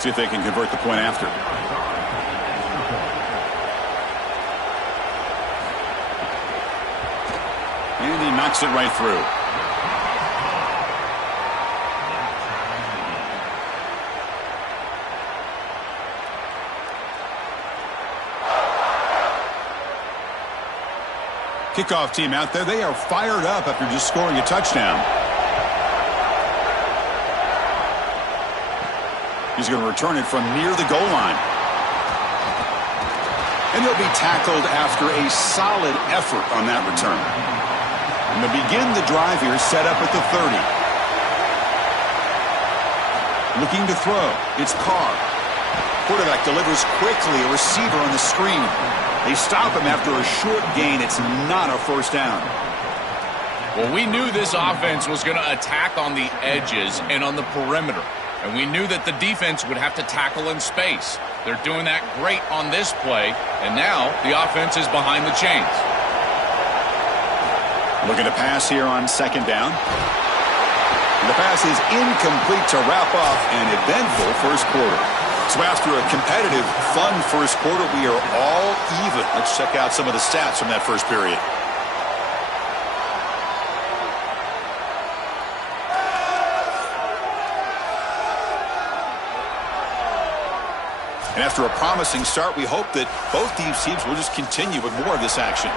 See if they can convert the point after. And he knocks it right through. Kickoff team out there, they are fired up after just scoring a touchdown. He's going to return it from near the goal line. And he'll be tackled after a solid effort on that return. And to begin the drive here, set up at the 30. Looking to throw. It's Carr. Quarterback delivers quickly, a receiver on the screen. They stop him after a short gain. It's not a first down. Well, we knew this offense was going to attack on the edges and on the perimeter. And we knew that the defense would have to tackle in space. They're doing that great on this play, and now the offense is behind the chains. Looking to pass here on second down. The pass is incomplete to wrap up an eventful first quarter. So after a competitive, fun first quarter, we are all even. Let's check out some of the stats from that first period. And after a promising start, we hope that both these teams will just continue with more of this action.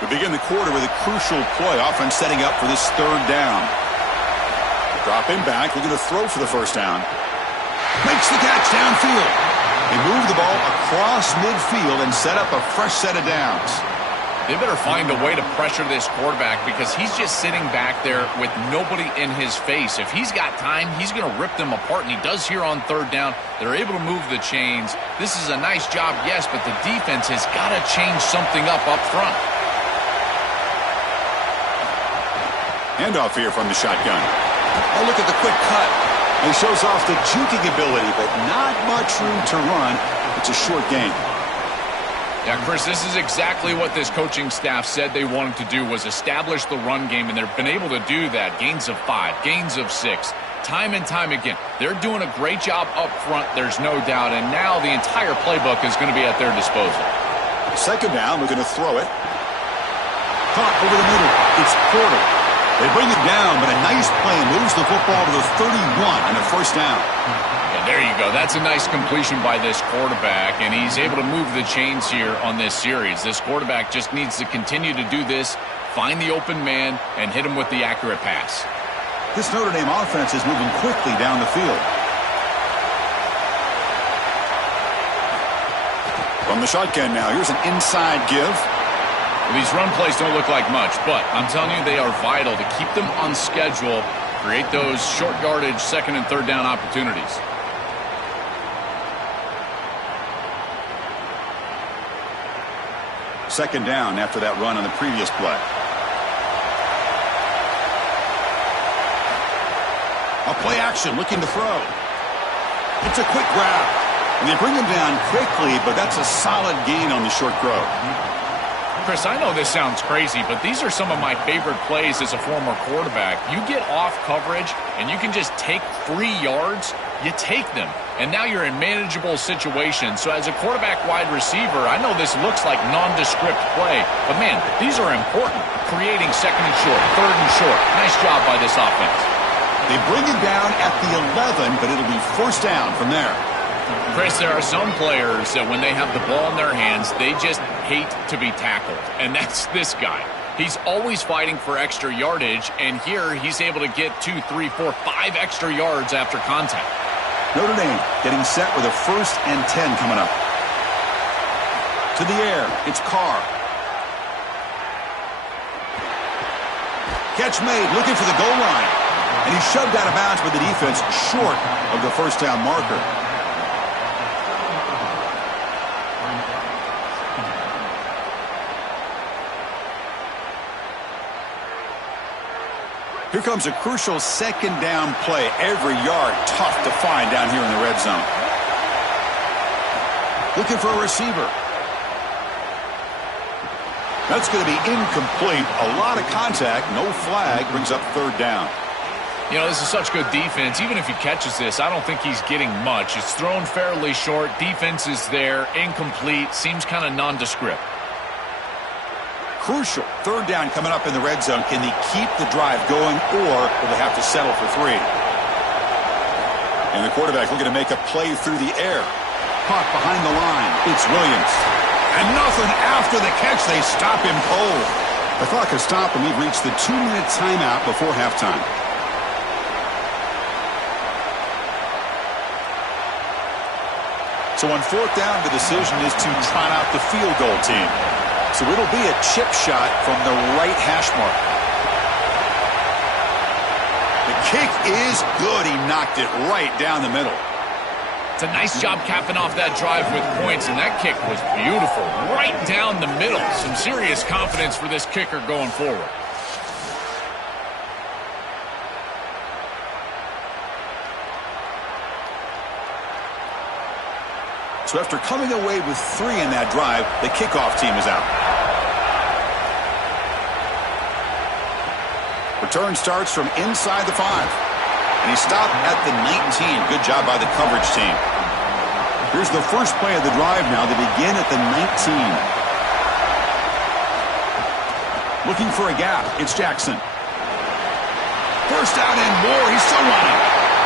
We begin the quarter with a crucial play, offense setting up for this third down. Drop him back, looking to throw for the first down. Makes the catch downfield. They move the ball across midfield and set up a fresh set of downs. They better find a way to pressure this quarterback because he's just sitting back there with nobody in his face. If he's got time, he's going to rip them apart, and he does here on third down. They're able to move the chains. This is a nice job, yes, but the defense has got to change something up front. Handoff here from the shotgun. Oh, look at the quick cut. He shows off the juking ability, but not much room to run. It's a short gain. Yeah, Chris, this is exactly what this coaching staff said they wanted to do, was establish the run game, and they've been able to do that. Gains of 5, gains of 6, time and time again. They're doing a great job up front, there's no doubt, and now the entire playbook is going to be at their disposal. Second down, we're going to throw it. Caught over the middle. It's Porter. They bring it down, but a nice play moves the football to the 31 and a first down. Yeah, there you go. That's a nice completion by this quarterback, and he's able to move the chains here on this series. This quarterback just needs to continue to do this, find the open man, and hit him with the accurate pass. This Notre Dame offense is moving quickly down the field. From the shotgun now, here's an inside give. These run plays don't look like much, but I'm telling you, they are vital to keep them on schedule, create those short yardage second and third down opportunities. Second down after that run on the previous play. A play action looking to throw. It's a quick grab. And they bring him down quickly, but that's a solid gain on the short throw. Chris, I know this sounds crazy, but these are some of my favorite plays as a former quarterback. You get off coverage, and you can just take 3 yards, you take them. And now you're in manageable situations. So as a quarterback wide receiver, I know this looks like nondescript play, but man, these are important. Creating second and short, third and short. Nice job by this offense. They bring it down at the 11, but it'll be first down from there. Chris, there are some players that when they have the ball in their hands, they just hate to be tackled. And that's this guy. He's always fighting for extra yardage, and here he's able to get 2, 3, 4, 5 extra yards after contact. Notre Dame getting set with a 1st and 10 coming up. To the air, it's Carr. Catch made, looking for the goal line. And he's shoved out of bounds by the defense short of the first down marker. Here comes a crucial second down play. Every yard tough to find down here in the red zone. Looking for a receiver. That's going to be incomplete. A lot of contact. No flag. Brings up third down. You know, this is such good defense. Even if he catches this, I don't think he's getting much. It's thrown fairly short. Defense is there. Incomplete. Seems kind of nondescript. Crucial. Third down coming up in the red zone. Can they keep the drive going, or will they have to settle for 3? And the quarterback looking to make a play through the air. Caught behind the line. It's Williams. And nothing after the catch. They stop him cold. The clock has stopped, and we've reached the 2-minute timeout before halftime. So on fourth down, the decision is to trot out the field goal team. So it'll be a chip shot from the right hash mark. The kick is good. He knocked it right down the middle. It's a nice job capping off that drive with points, and that kick was beautiful. Right down the middle. Some serious confidence for this kicker going forward. So after coming away with 3 in that drive, the kickoff team is out. Return starts from inside the 5. And he stopped at the 19. Good job by the coverage team. Here's the first play of the drive now. They begin at the 19. Looking for a gap. It's Jackson. First down and more. He's still running.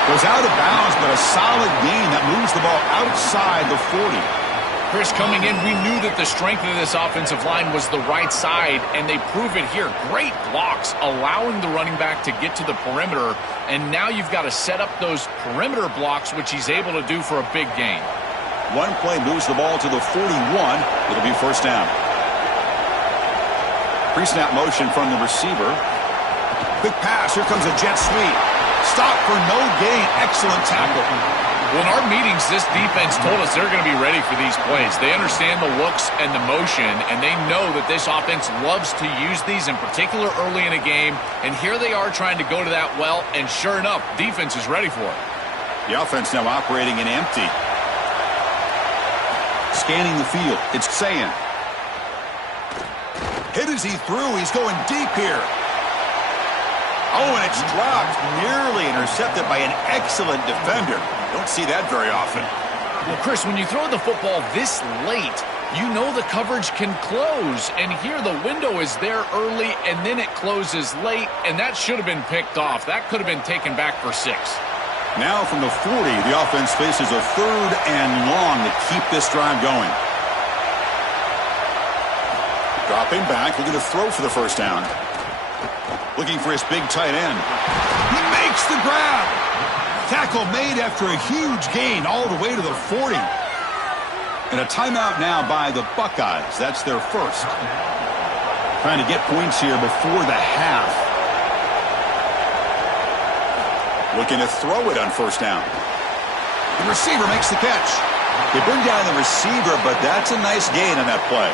Goes out of bounds, but a solid gain that moves the ball outside the 40. Chris, coming in, we knew that the strength of this offensive line was the right side, and they prove it here. Great blocks, allowing the running back to get to the perimeter, and now you've got to set up those perimeter blocks, which he's able to do for a big gain. One play moves the ball to the 41. It'll be first down. Pre-snap motion from the receiver. Quick pass. Here comes a jet sweep. Stop for no gain. Excellent tackle. Well, in our meetings, this defense told us they're going to be ready for these plays. They understand the looks and the motion, and they know that this offense loves to use these, in particular early in a game. And here they are trying to go to that well, and sure enough, defense is ready for it. The offense now operating in empty. Scanning the field. It's Sayan. Hit as he threw. He's going deep here. Oh, and it's dropped. Nearly intercepted by an excellent defender. Don't see that very often. Well, Chris, when you throw the football this late, you know the coverage can close. And here the window is there early, and then it closes late, and that should have been picked off. That could have been taken back for 6. Now from the 40, the offense faces a 3rd and long to keep this drive going. Dropping back, looking to throw for the first down. Looking for his big tight end. He makes the grab. Tackle made after a huge gain all the way to the 40. And a timeout now by the Buckeyes. That's their first. Trying to get points here before the half. Looking to throw it on first down. The receiver makes the catch. They bring down the receiver, but that's a nice gain on that play.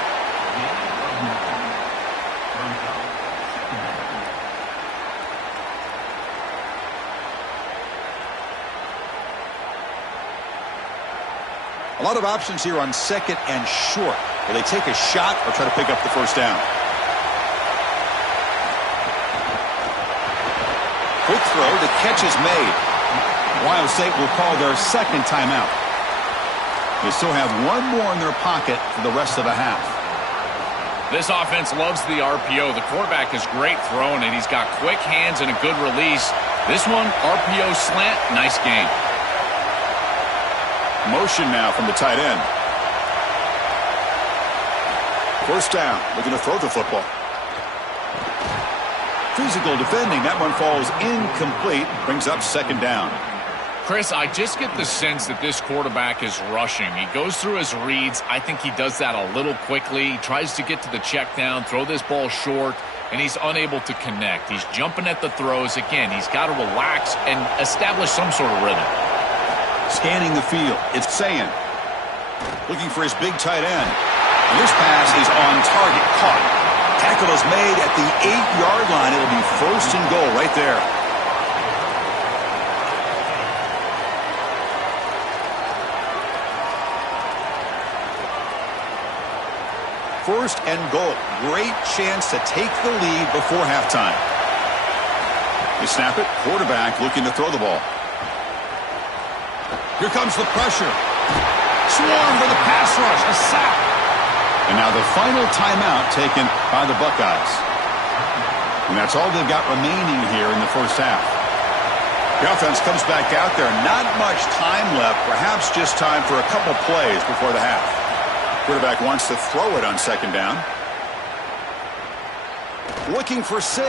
A lot of options here on 2nd and short. Will they take a shot or try to pick up the first down? Quick throw. The catch is made. Ohio State will call their second timeout. They still have one more in their pocket for the rest of the half. This offense loves the RPO. The quarterback is great throwing it. He's got quick hands and a good release. This one, RPO slant, nice gain. Motion now from the tight end. First down. Looking to throw the football. Physical defending. That one falls incomplete. Brings up second down. Chris, I just get the sense that this quarterback is rushing. He goes through his reads. I think he does that a little quickly. He tries to get to the check down, throw this ball short, and he's unable to connect. He's jumping at the throws. Again, he's got to relax and establish some sort of rhythm. Scanning the field. It's Sayan. Looking for his big tight end. And this pass is on target. Caught. Tackle is made at the 8-yard line. It'll be first and goal right there. First and goal. Great chance to take the lead before halftime. They snap it. Quarterback looking to throw the ball. Here comes the pressure. Swarm for the pass rush. A sack. And now the final timeout taken by the Buckeyes. And that's all they've got remaining here in the first half. The offense comes back out there. Not much time left. Perhaps just time for a couple plays before the half. Quarterback wants to throw it on second down. Looking for 6.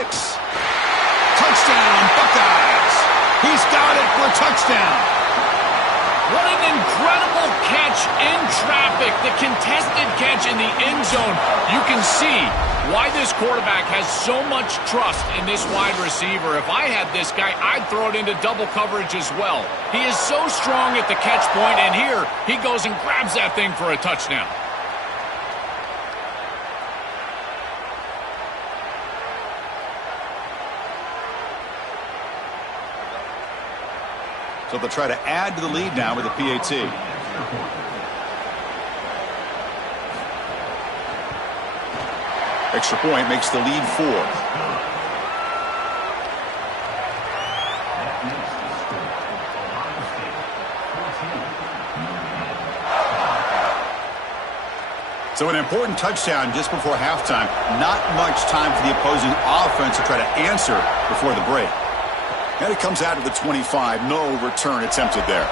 Touchdown, Buckeyes. He's got it for a touchdown. What an incredible catch in traffic. The contested catch in the end zone. You can see why this quarterback has so much trust in this wide receiver. If I had this guy, I'd throw it into double coverage as well. He is so strong at the catch point, and here he goes and grabs that thing for a touchdown. So they'll try to add to the lead now with a PAT. Extra point makes the lead 4. So an important touchdown just before halftime. Not much time for the opposing offense to try to answer before the break. And it comes out of the 25. No return attempted there.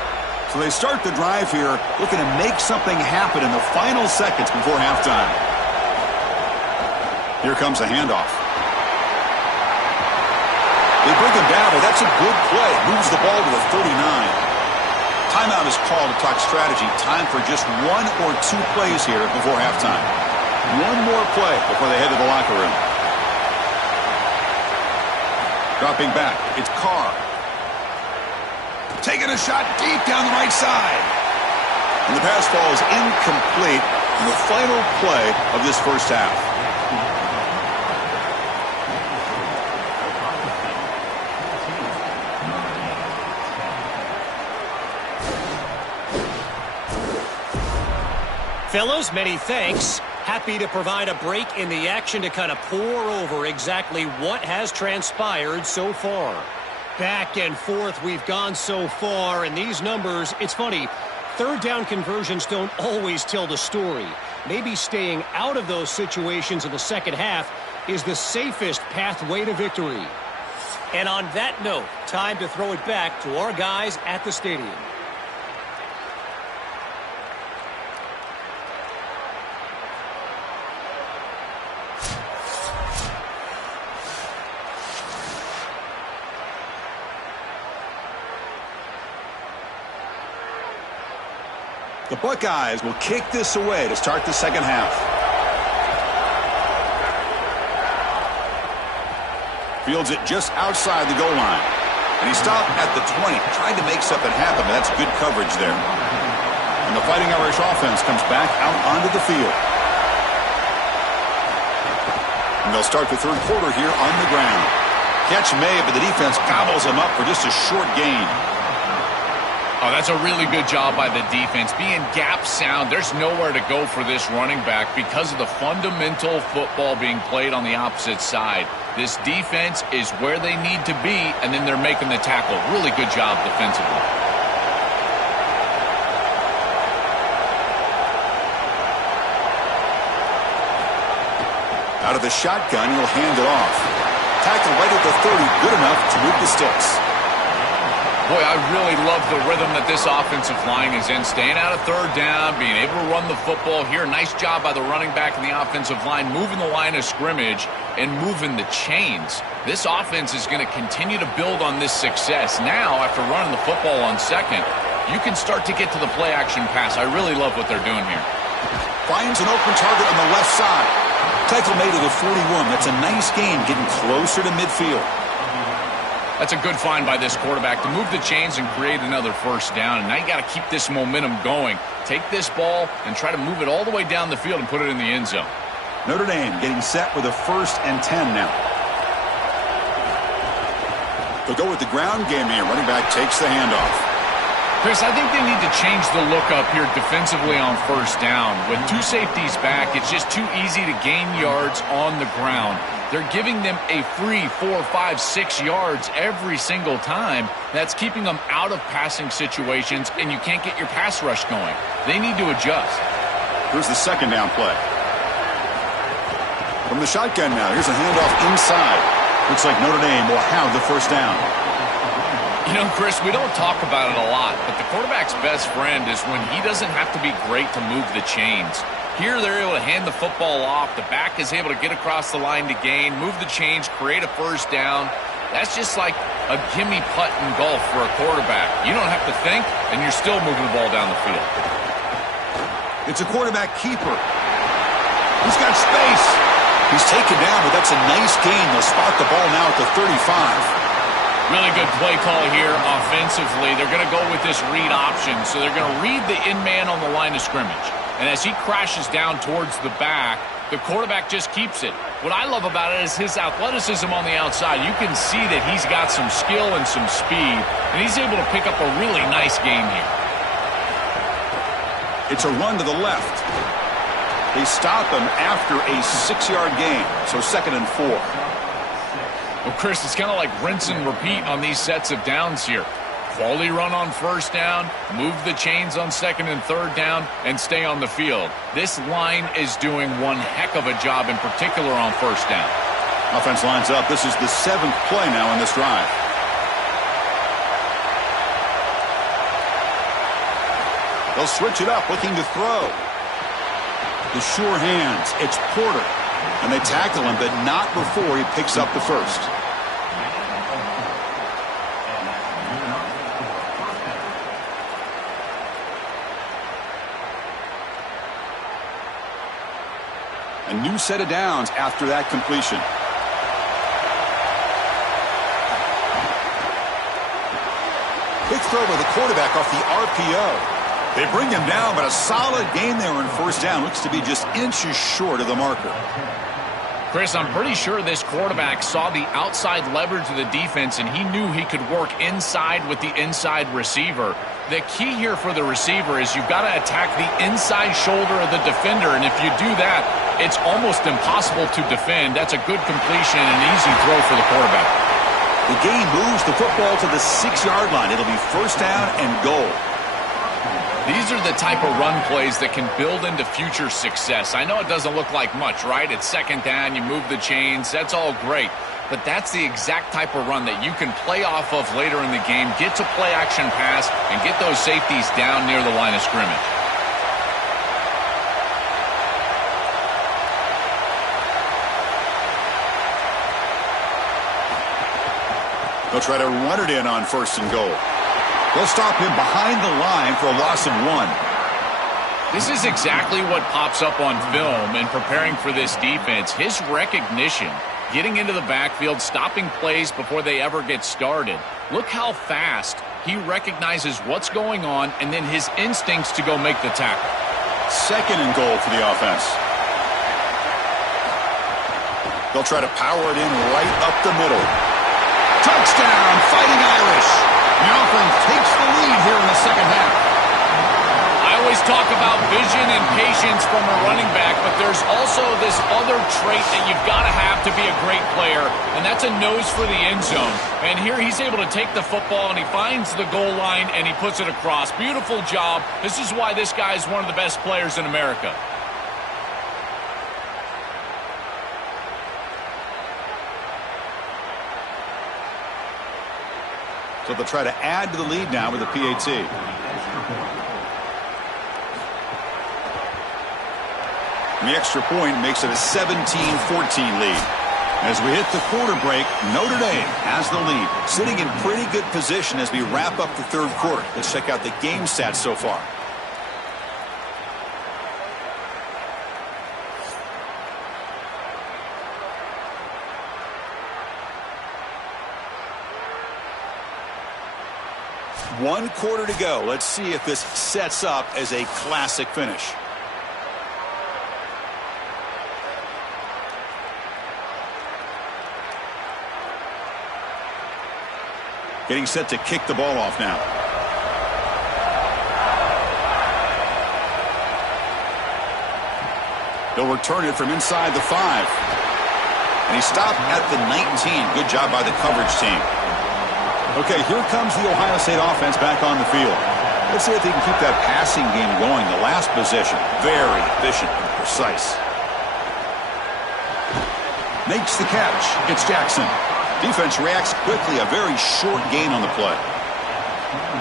So they start the drive here looking to make something happen in the final seconds before halftime. Here comes a handoff. They bring him down, but that's a good play. Moves the ball to the 39. Timeout is called to talk strategy. Time for just 1 or 2 plays here before halftime. One more play before they head to the locker room. Dropping back, it's Carr. Taking a shot deep down the right side. And the pass falls incomplete on the final play of this first half. Fellas, many thanks. Happy to provide a break in the action to kind of pour over exactly what has transpired so far. Back and forth we've gone so far, and these numbers, it's funny, third down conversions don't always tell the story. Maybe staying out of those situations in the second half is the safest pathway to victory. And on that note, time to throw it back to our guys at the stadium. The Buckeyes will kick this away to start the second half. Fields it just outside the goal line. And he stopped at the 20, trying to make something happen, but that's good coverage there. And the Fighting Irish offense comes back out onto the field. And they'll start the third quarter here on the ground. Catch made, but the defense gobbles him up for just a short gain. Oh, that's a really good job by the defense. Being gap sound, there's nowhere to go for this running back because of the fundamental football being played on the opposite side. This defense is where they need to be, and then they're making the tackle. Really good job defensively. Out of the shotgun, he'll hand it off. Tackle right at the 30, good enough to move the sticks. Boy, I really love the rhythm that this offensive line is in. Staying out of third down, being able to run the football here. Nice job by the running back and the offensive line, moving the line of scrimmage and moving the chains. This offense is going to continue to build on this success. Now, after running the football on second, you can start to get to the play-action pass. I really love what they're doing here. Finds an open target on the left side. Tackle made to the 41. That's a nice gain, getting closer to midfield. That's a good find by this quarterback to move the chains and create another first down. And now you got to keep this momentum going. Take this ball and try to move it all the way down the field and put it in the end zone. Notre Dame getting set with a 1st and 10 now. They'll go with the ground game here. Running back takes the handoff. Chris, I think they need to change the look up here defensively on first down. With 2 safeties back, it's just too easy to gain yards on the ground. They're giving them a free 4, 5, 6 yards every single time. That's keeping them out of passing situations, and you can't get your pass rush going. They need to adjust. Here's the second down play. From the shotgun now, here's a handoff inside. Looks like Notre Dame will have the first down. You know, Chris, we don't talk about it a lot, but the quarterback's best friend is when he doesn't have to be great to move the chains. Here they're able to hand the football off. The back is able to get across the line to gain, move the chains, create a first down. That's just like a gimme putt in golf for a quarterback. You don't have to think, and you're still moving the ball down the field. It's a quarterback keeper. He's got space. He's taken down, but that's a nice gain. They'll spot the ball now at the 35. Really good play call here offensively. They're going to go with this read option. So they're going to read the in man on the line of scrimmage. And as he crashes down towards the back, the quarterback just keeps it. What I love about it is his athleticism on the outside. You can see that he's got some skill and some speed, and he's able to pick up a really nice gain here. It's a run to the left. They stop him after a 6-yard gain, so 2nd and 4. Well, Chris, it's kind of like rinse and repeat on these sets of downs here. quality run on first down, move the chains on second and third down, and stay on the field. This line is doing one heck of a job, in particular on first down. Offense lines up. This is the 7th play now in this drive. They'll switch it up, looking to throw. The sure hands. It's Porter. And they tackle him, but not before he picks up the first. A new set of downs after that completion. Quick throw by the quarterback off the RPO. They bring him down, but a solid gain there in first down. Looks to be just inches short of the marker. Chris, I'm pretty sure this quarterback saw the outside leverage of the defense, and he knew he could work inside with the inside receiver. The key here for the receiver is you've got to attack the inside shoulder of the defender, and if you do that, it's almost impossible to defend. That's a good completion and an easy throw for the quarterback. The game moves the football to the 6-yard line. It'll be first down and goal. These are the type of run plays that can build into future success. I know it doesn't look like much, right? It's second down, you move the chains, that's all great. But that's the exact type of run that you can play off of later in the game, get to play action pass, and get those safeties down near the line of scrimmage. They'll try to run it in on first and goal. They'll stop him behind the line for a loss of 1. This is exactly what pops up on film in preparing for this defense. His recognition, getting into the backfield, stopping plays before they ever get started. Look how fast he recognizes what's going on and then his instincts to go make the tackle. Second and goal for the offense. They'll try to power it in right up the middle. Touchdown, Fighting Irish. The offense takes the lead here in the second half. I always talk about vision and patience from a running back, but there's also this other trait that you've got to have to be a great player, and that's a nose for the end zone. And here he's able to take the football, and he finds the goal line, and he puts it across. Beautiful job. This is why this guy is one of the best players in America. So they'll try to add to the lead now with a PAT. And the extra point makes it a 17-14 lead. As we hit the quarter break, Notre Dame has the lead, sitting in pretty good position as we wrap up the third quarter. Let's check out the game stats so far. One quarter to go. Let's see if this sets up as a classic finish. Getting set to kick the ball off now. They'll return it from inside the 5. And he stopped at the 19. Good job by the coverage team. Okay, here comes the Ohio State offense back on the field. Let's see if they can keep that passing game going. The last possession, very efficient and precise. Makes the catch. It's Jackson. Defense reacts quickly. A very short gain on the play.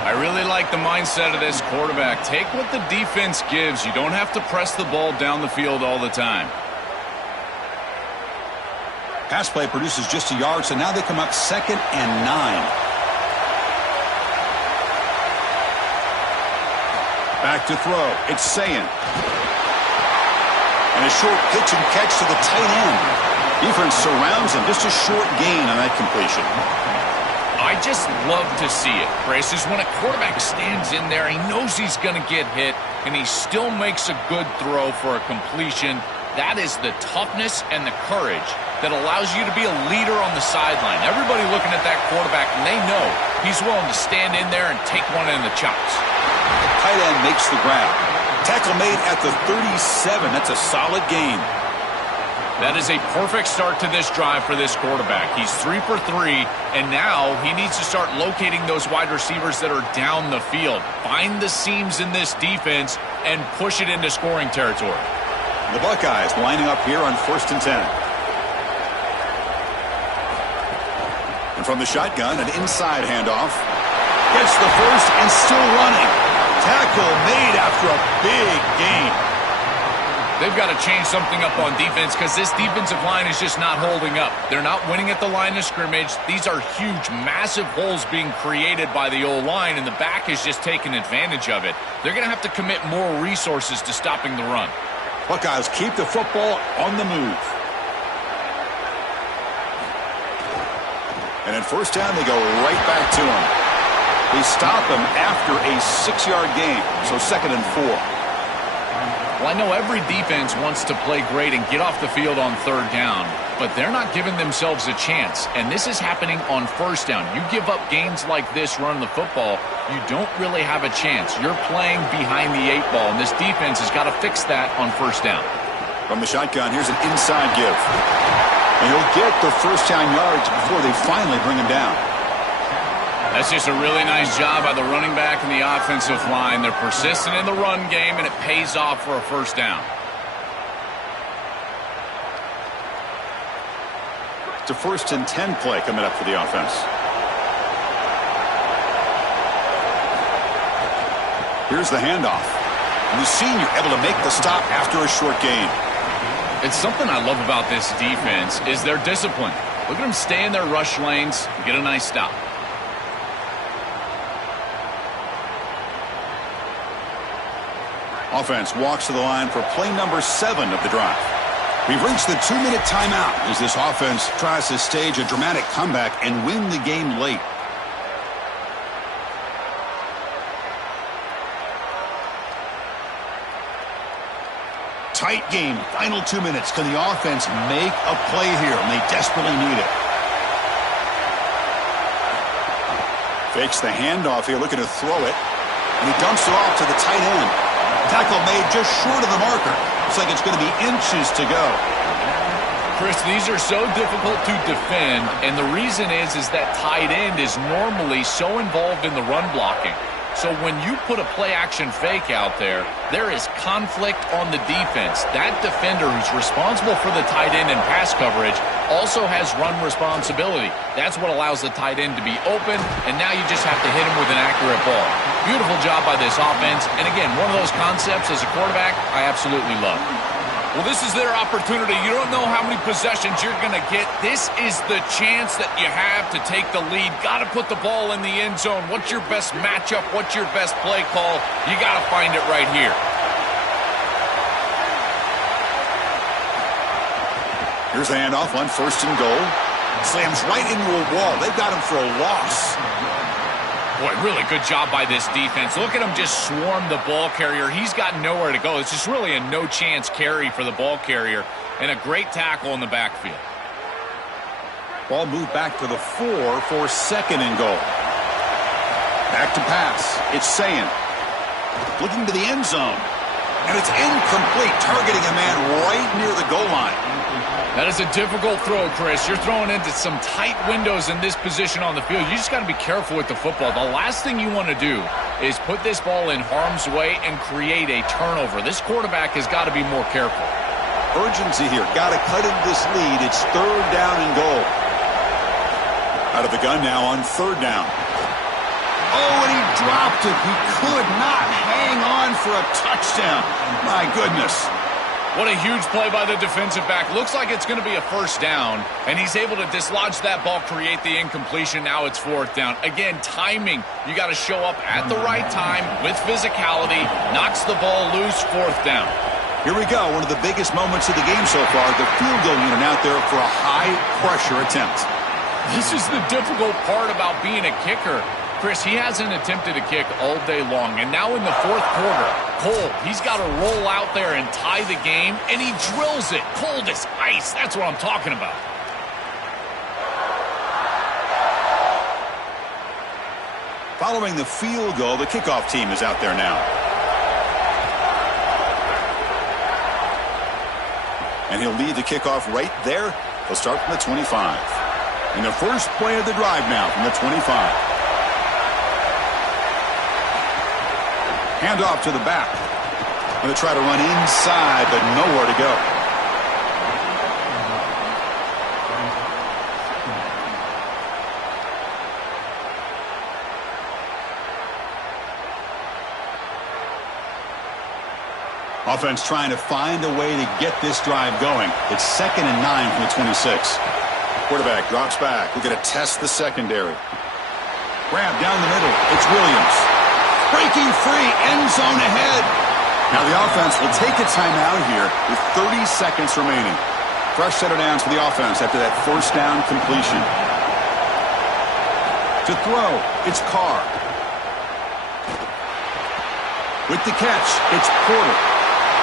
I really like the mindset of this quarterback. Take what the defense gives. You don't have to press the ball down the field all the time. Pass play produces just a yard, so now they come up 2nd and 9. Back to throw. It's Sayin. And a short pitch and catch to the tight end. Defense surrounds him. Just a short gain on that completion. I just love to see it, Chris, is when a quarterback stands in there, he knows he's going to get hit, and he still makes a good throw for a completion. That is the toughness and the courage that allows you to be a leader on the sideline. Everybody looking at that quarterback, and they know he's willing to stand in there and take one in the chops. The tight end makes the grab. Tackle made at the 37. That's a solid gain. That is a perfect start to this drive for this quarterback. He's 3 for 3, and now he needs to start locating those wide receivers that are down the field. Find the seams in this defense and push it into scoring territory. The Buckeyes lining up here on 1st and 10. And from the shotgun, an inside handoff. Gets the first and still running. Tackle made after a big gain. They've got to change something up on defense because this defensive line is just not holding up. They're not winning at the line of scrimmage. These are huge, massive holes being created by the O-line, and the back is just taking advantage of it. They're going to have to commit more resources to stopping the run. Buckeyes keep the football on the move. And in 1st down, they go right back to him. They stop him after a 6-yard gain, so 2nd and 4. Well, I know every defense wants to play great and get off the field on 3rd down, but they're not giving themselves a chance, and this is happening on 1st down. You give up gains like this running the football, you don't really have a chance. You're playing behind the 8 ball, and this defense has got to fix that on 1st down. From the shotgun, here's an inside give. And he'll get the 1st down yards before they finally bring him down. That's just a really nice job by the running back and the offensive line. They're persistent in the run game, and it pays off for a 1st down. It's a 1st and 10 play coming up for the offense. Here's the handoff. And the senior able to make the stop after a short gain. It's something I love about this defense is their discipline. Look at them stay in their rush lanes and get a nice stop. Offense walks to the line for play number 7 of the drive. We've reached the 2-minute timeout as this offense tries to stage a dramatic comeback and win the game late. Tight game, final 2 minutes. Can the offense make a play here? And they desperately need it. Fakes the handoff here, looking to throw it. And he dumps it off to the tight end. Tackle made just short of the marker. Looks like it's going to be inches to go. Chris, these are so difficult to defend, and the reason is that tight end is normally so involved in the run blocking. So when you put a play-action fake out there, there is conflict on the defense. That defender who's responsible for the tight end and pass coverage also has run responsibility. That's what allows the tight end to be open, and now you just have to hit him with an accurate ball. Beautiful job by this offense, and again, one of those concepts as a quarterback I absolutely love. Well, this is their opportunity. You don't know how many possessions you're going to get. This is the chance that you have to take the lead. Got to put the ball in the end zone. What's your best matchup? What's your best play call? You got to find it right here. Here's the handoff on 1st and goal. Slams right into a wall. They've got him for a loss. Boy, really good job by this defense. Look at him just swarm the ball carrier. He's got nowhere to go. It's just really a no-chance carry for the ball carrier, and a great tackle in the backfield. Ball moved back to the 4 for 2nd and goal. Back to pass. It's Sayin. Looking to the end zone. And it's incomplete, targeting a man right near the goal line. That is a difficult throw, Chris. You're throwing into some tight windows in this position on the field. You just got to be careful with the football. The last thing you want to do is put this ball in harm's way and create a turnover. This quarterback has got to be more careful. Urgency here. Got to cut into this lead. It's 3rd down and goal. Out of the gun now on 3rd down. Oh, and he dropped it. He could not hang on for a touchdown. My goodness. What a huge play by the defensive back. Looks like it's going to be a 1st down, and he's able to dislodge that ball, create the incompletion. Now it's 4th down. Again, timing. You got to show up at the right time with physicality. Knocks the ball loose, 4th down. Here we go. One of the biggest moments of the game so far. The field goal unit out there for a high-pressure attempt. This is the difficult part about being a kicker. Chris, he hasn't attempted a kick all day long, and now in the 4th quarter, Cole, he's got to roll out there and tie the game, and he drills it cold as ice. That's what I'm talking about. Following the field goal, the kickoff team is out there now. And he'll lead the kickoff right there. He'll start from the 25. And the first play of the drive now from the 25. Hand off to the back. Going to try to run inside, but nowhere to go. Offense trying to find a way to get this drive going. It's 2nd and 9 from the 26. Quarterback drops back. We're going to test the secondary. Grab down the middle. It's Williams. Breaking free. End zone ahead. Now the offense will take a timeout here with 30 seconds remaining. Fresh set of downs for the offense after that first down completion. To throw, it's Carr. With the catch, it's Porter.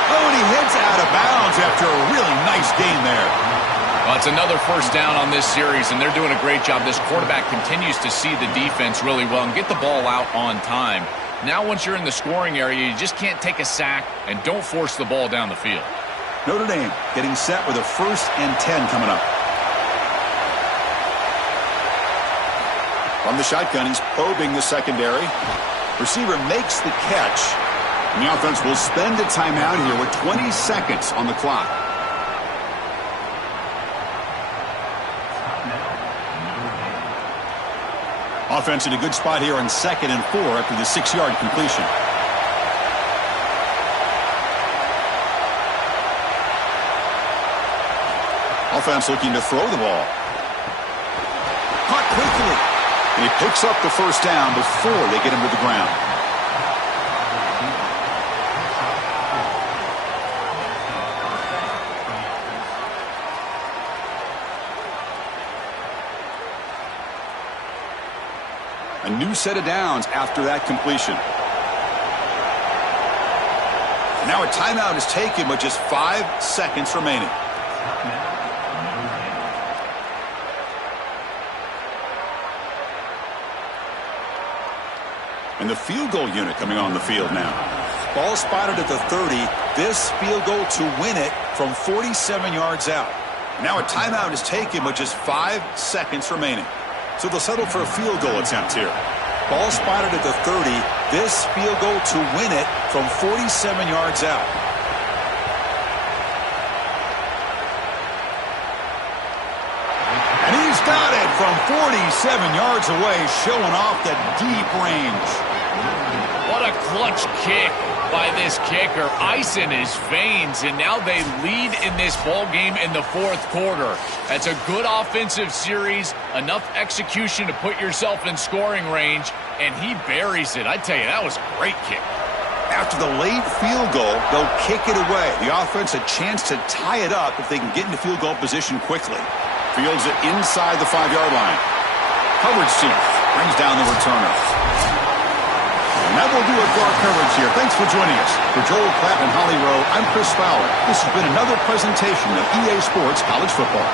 Oh, and he heads out of bounds after a really nice gain there. Well, it's another first down on this series, and they're doing a great job. This quarterback continues to see the defense really well and get the ball out on time. Now once you're in the scoring area, you just can't take a sack and don't force the ball down the field. Notre Dame getting set with a 1st and 10 coming up. From the shotgun, he's probing the secondary. Receiver makes the catch. And the offense will spend a timeout here with 20 seconds on the clock. Offense in a good spot here on 2nd and 4 after the 6-yard completion. Offense looking to throw the ball. Caught quickly. And he picks up the first down before they get him to the ground. A new set of downs after that completion. Now a timeout is taken with just 5 seconds remaining. And the field goal unit coming on the field now. Ball spotted at the 30. This field goal to win it from 47 yards out. Now a timeout is taken with just 5 seconds remaining. So they'll settle for a field goal attempt here. Ball spotted at the 30. This field goal to win it from 47 yards out. And he's got it from 47 yards away, showing off the deep range. What a clutch kick by this kicker. Ice in his veins, and now they lead in this ball game in the 4th quarter. That's a good offensive series, enough execution to put yourself in scoring range, and he buries it. I tell you, that was a great kick. After the late field goal, they'll kick it away. The offense a chance to tie it up if they can get into field goal position quickly. Fields it inside the 5-yard line. Coverage team brings down the returner. And that will do it for our coverage here. Thanks for joining us. For Joel Klatt and Holly Rowe, I'm Chris Fowler. This has been another presentation of EA Sports College Football.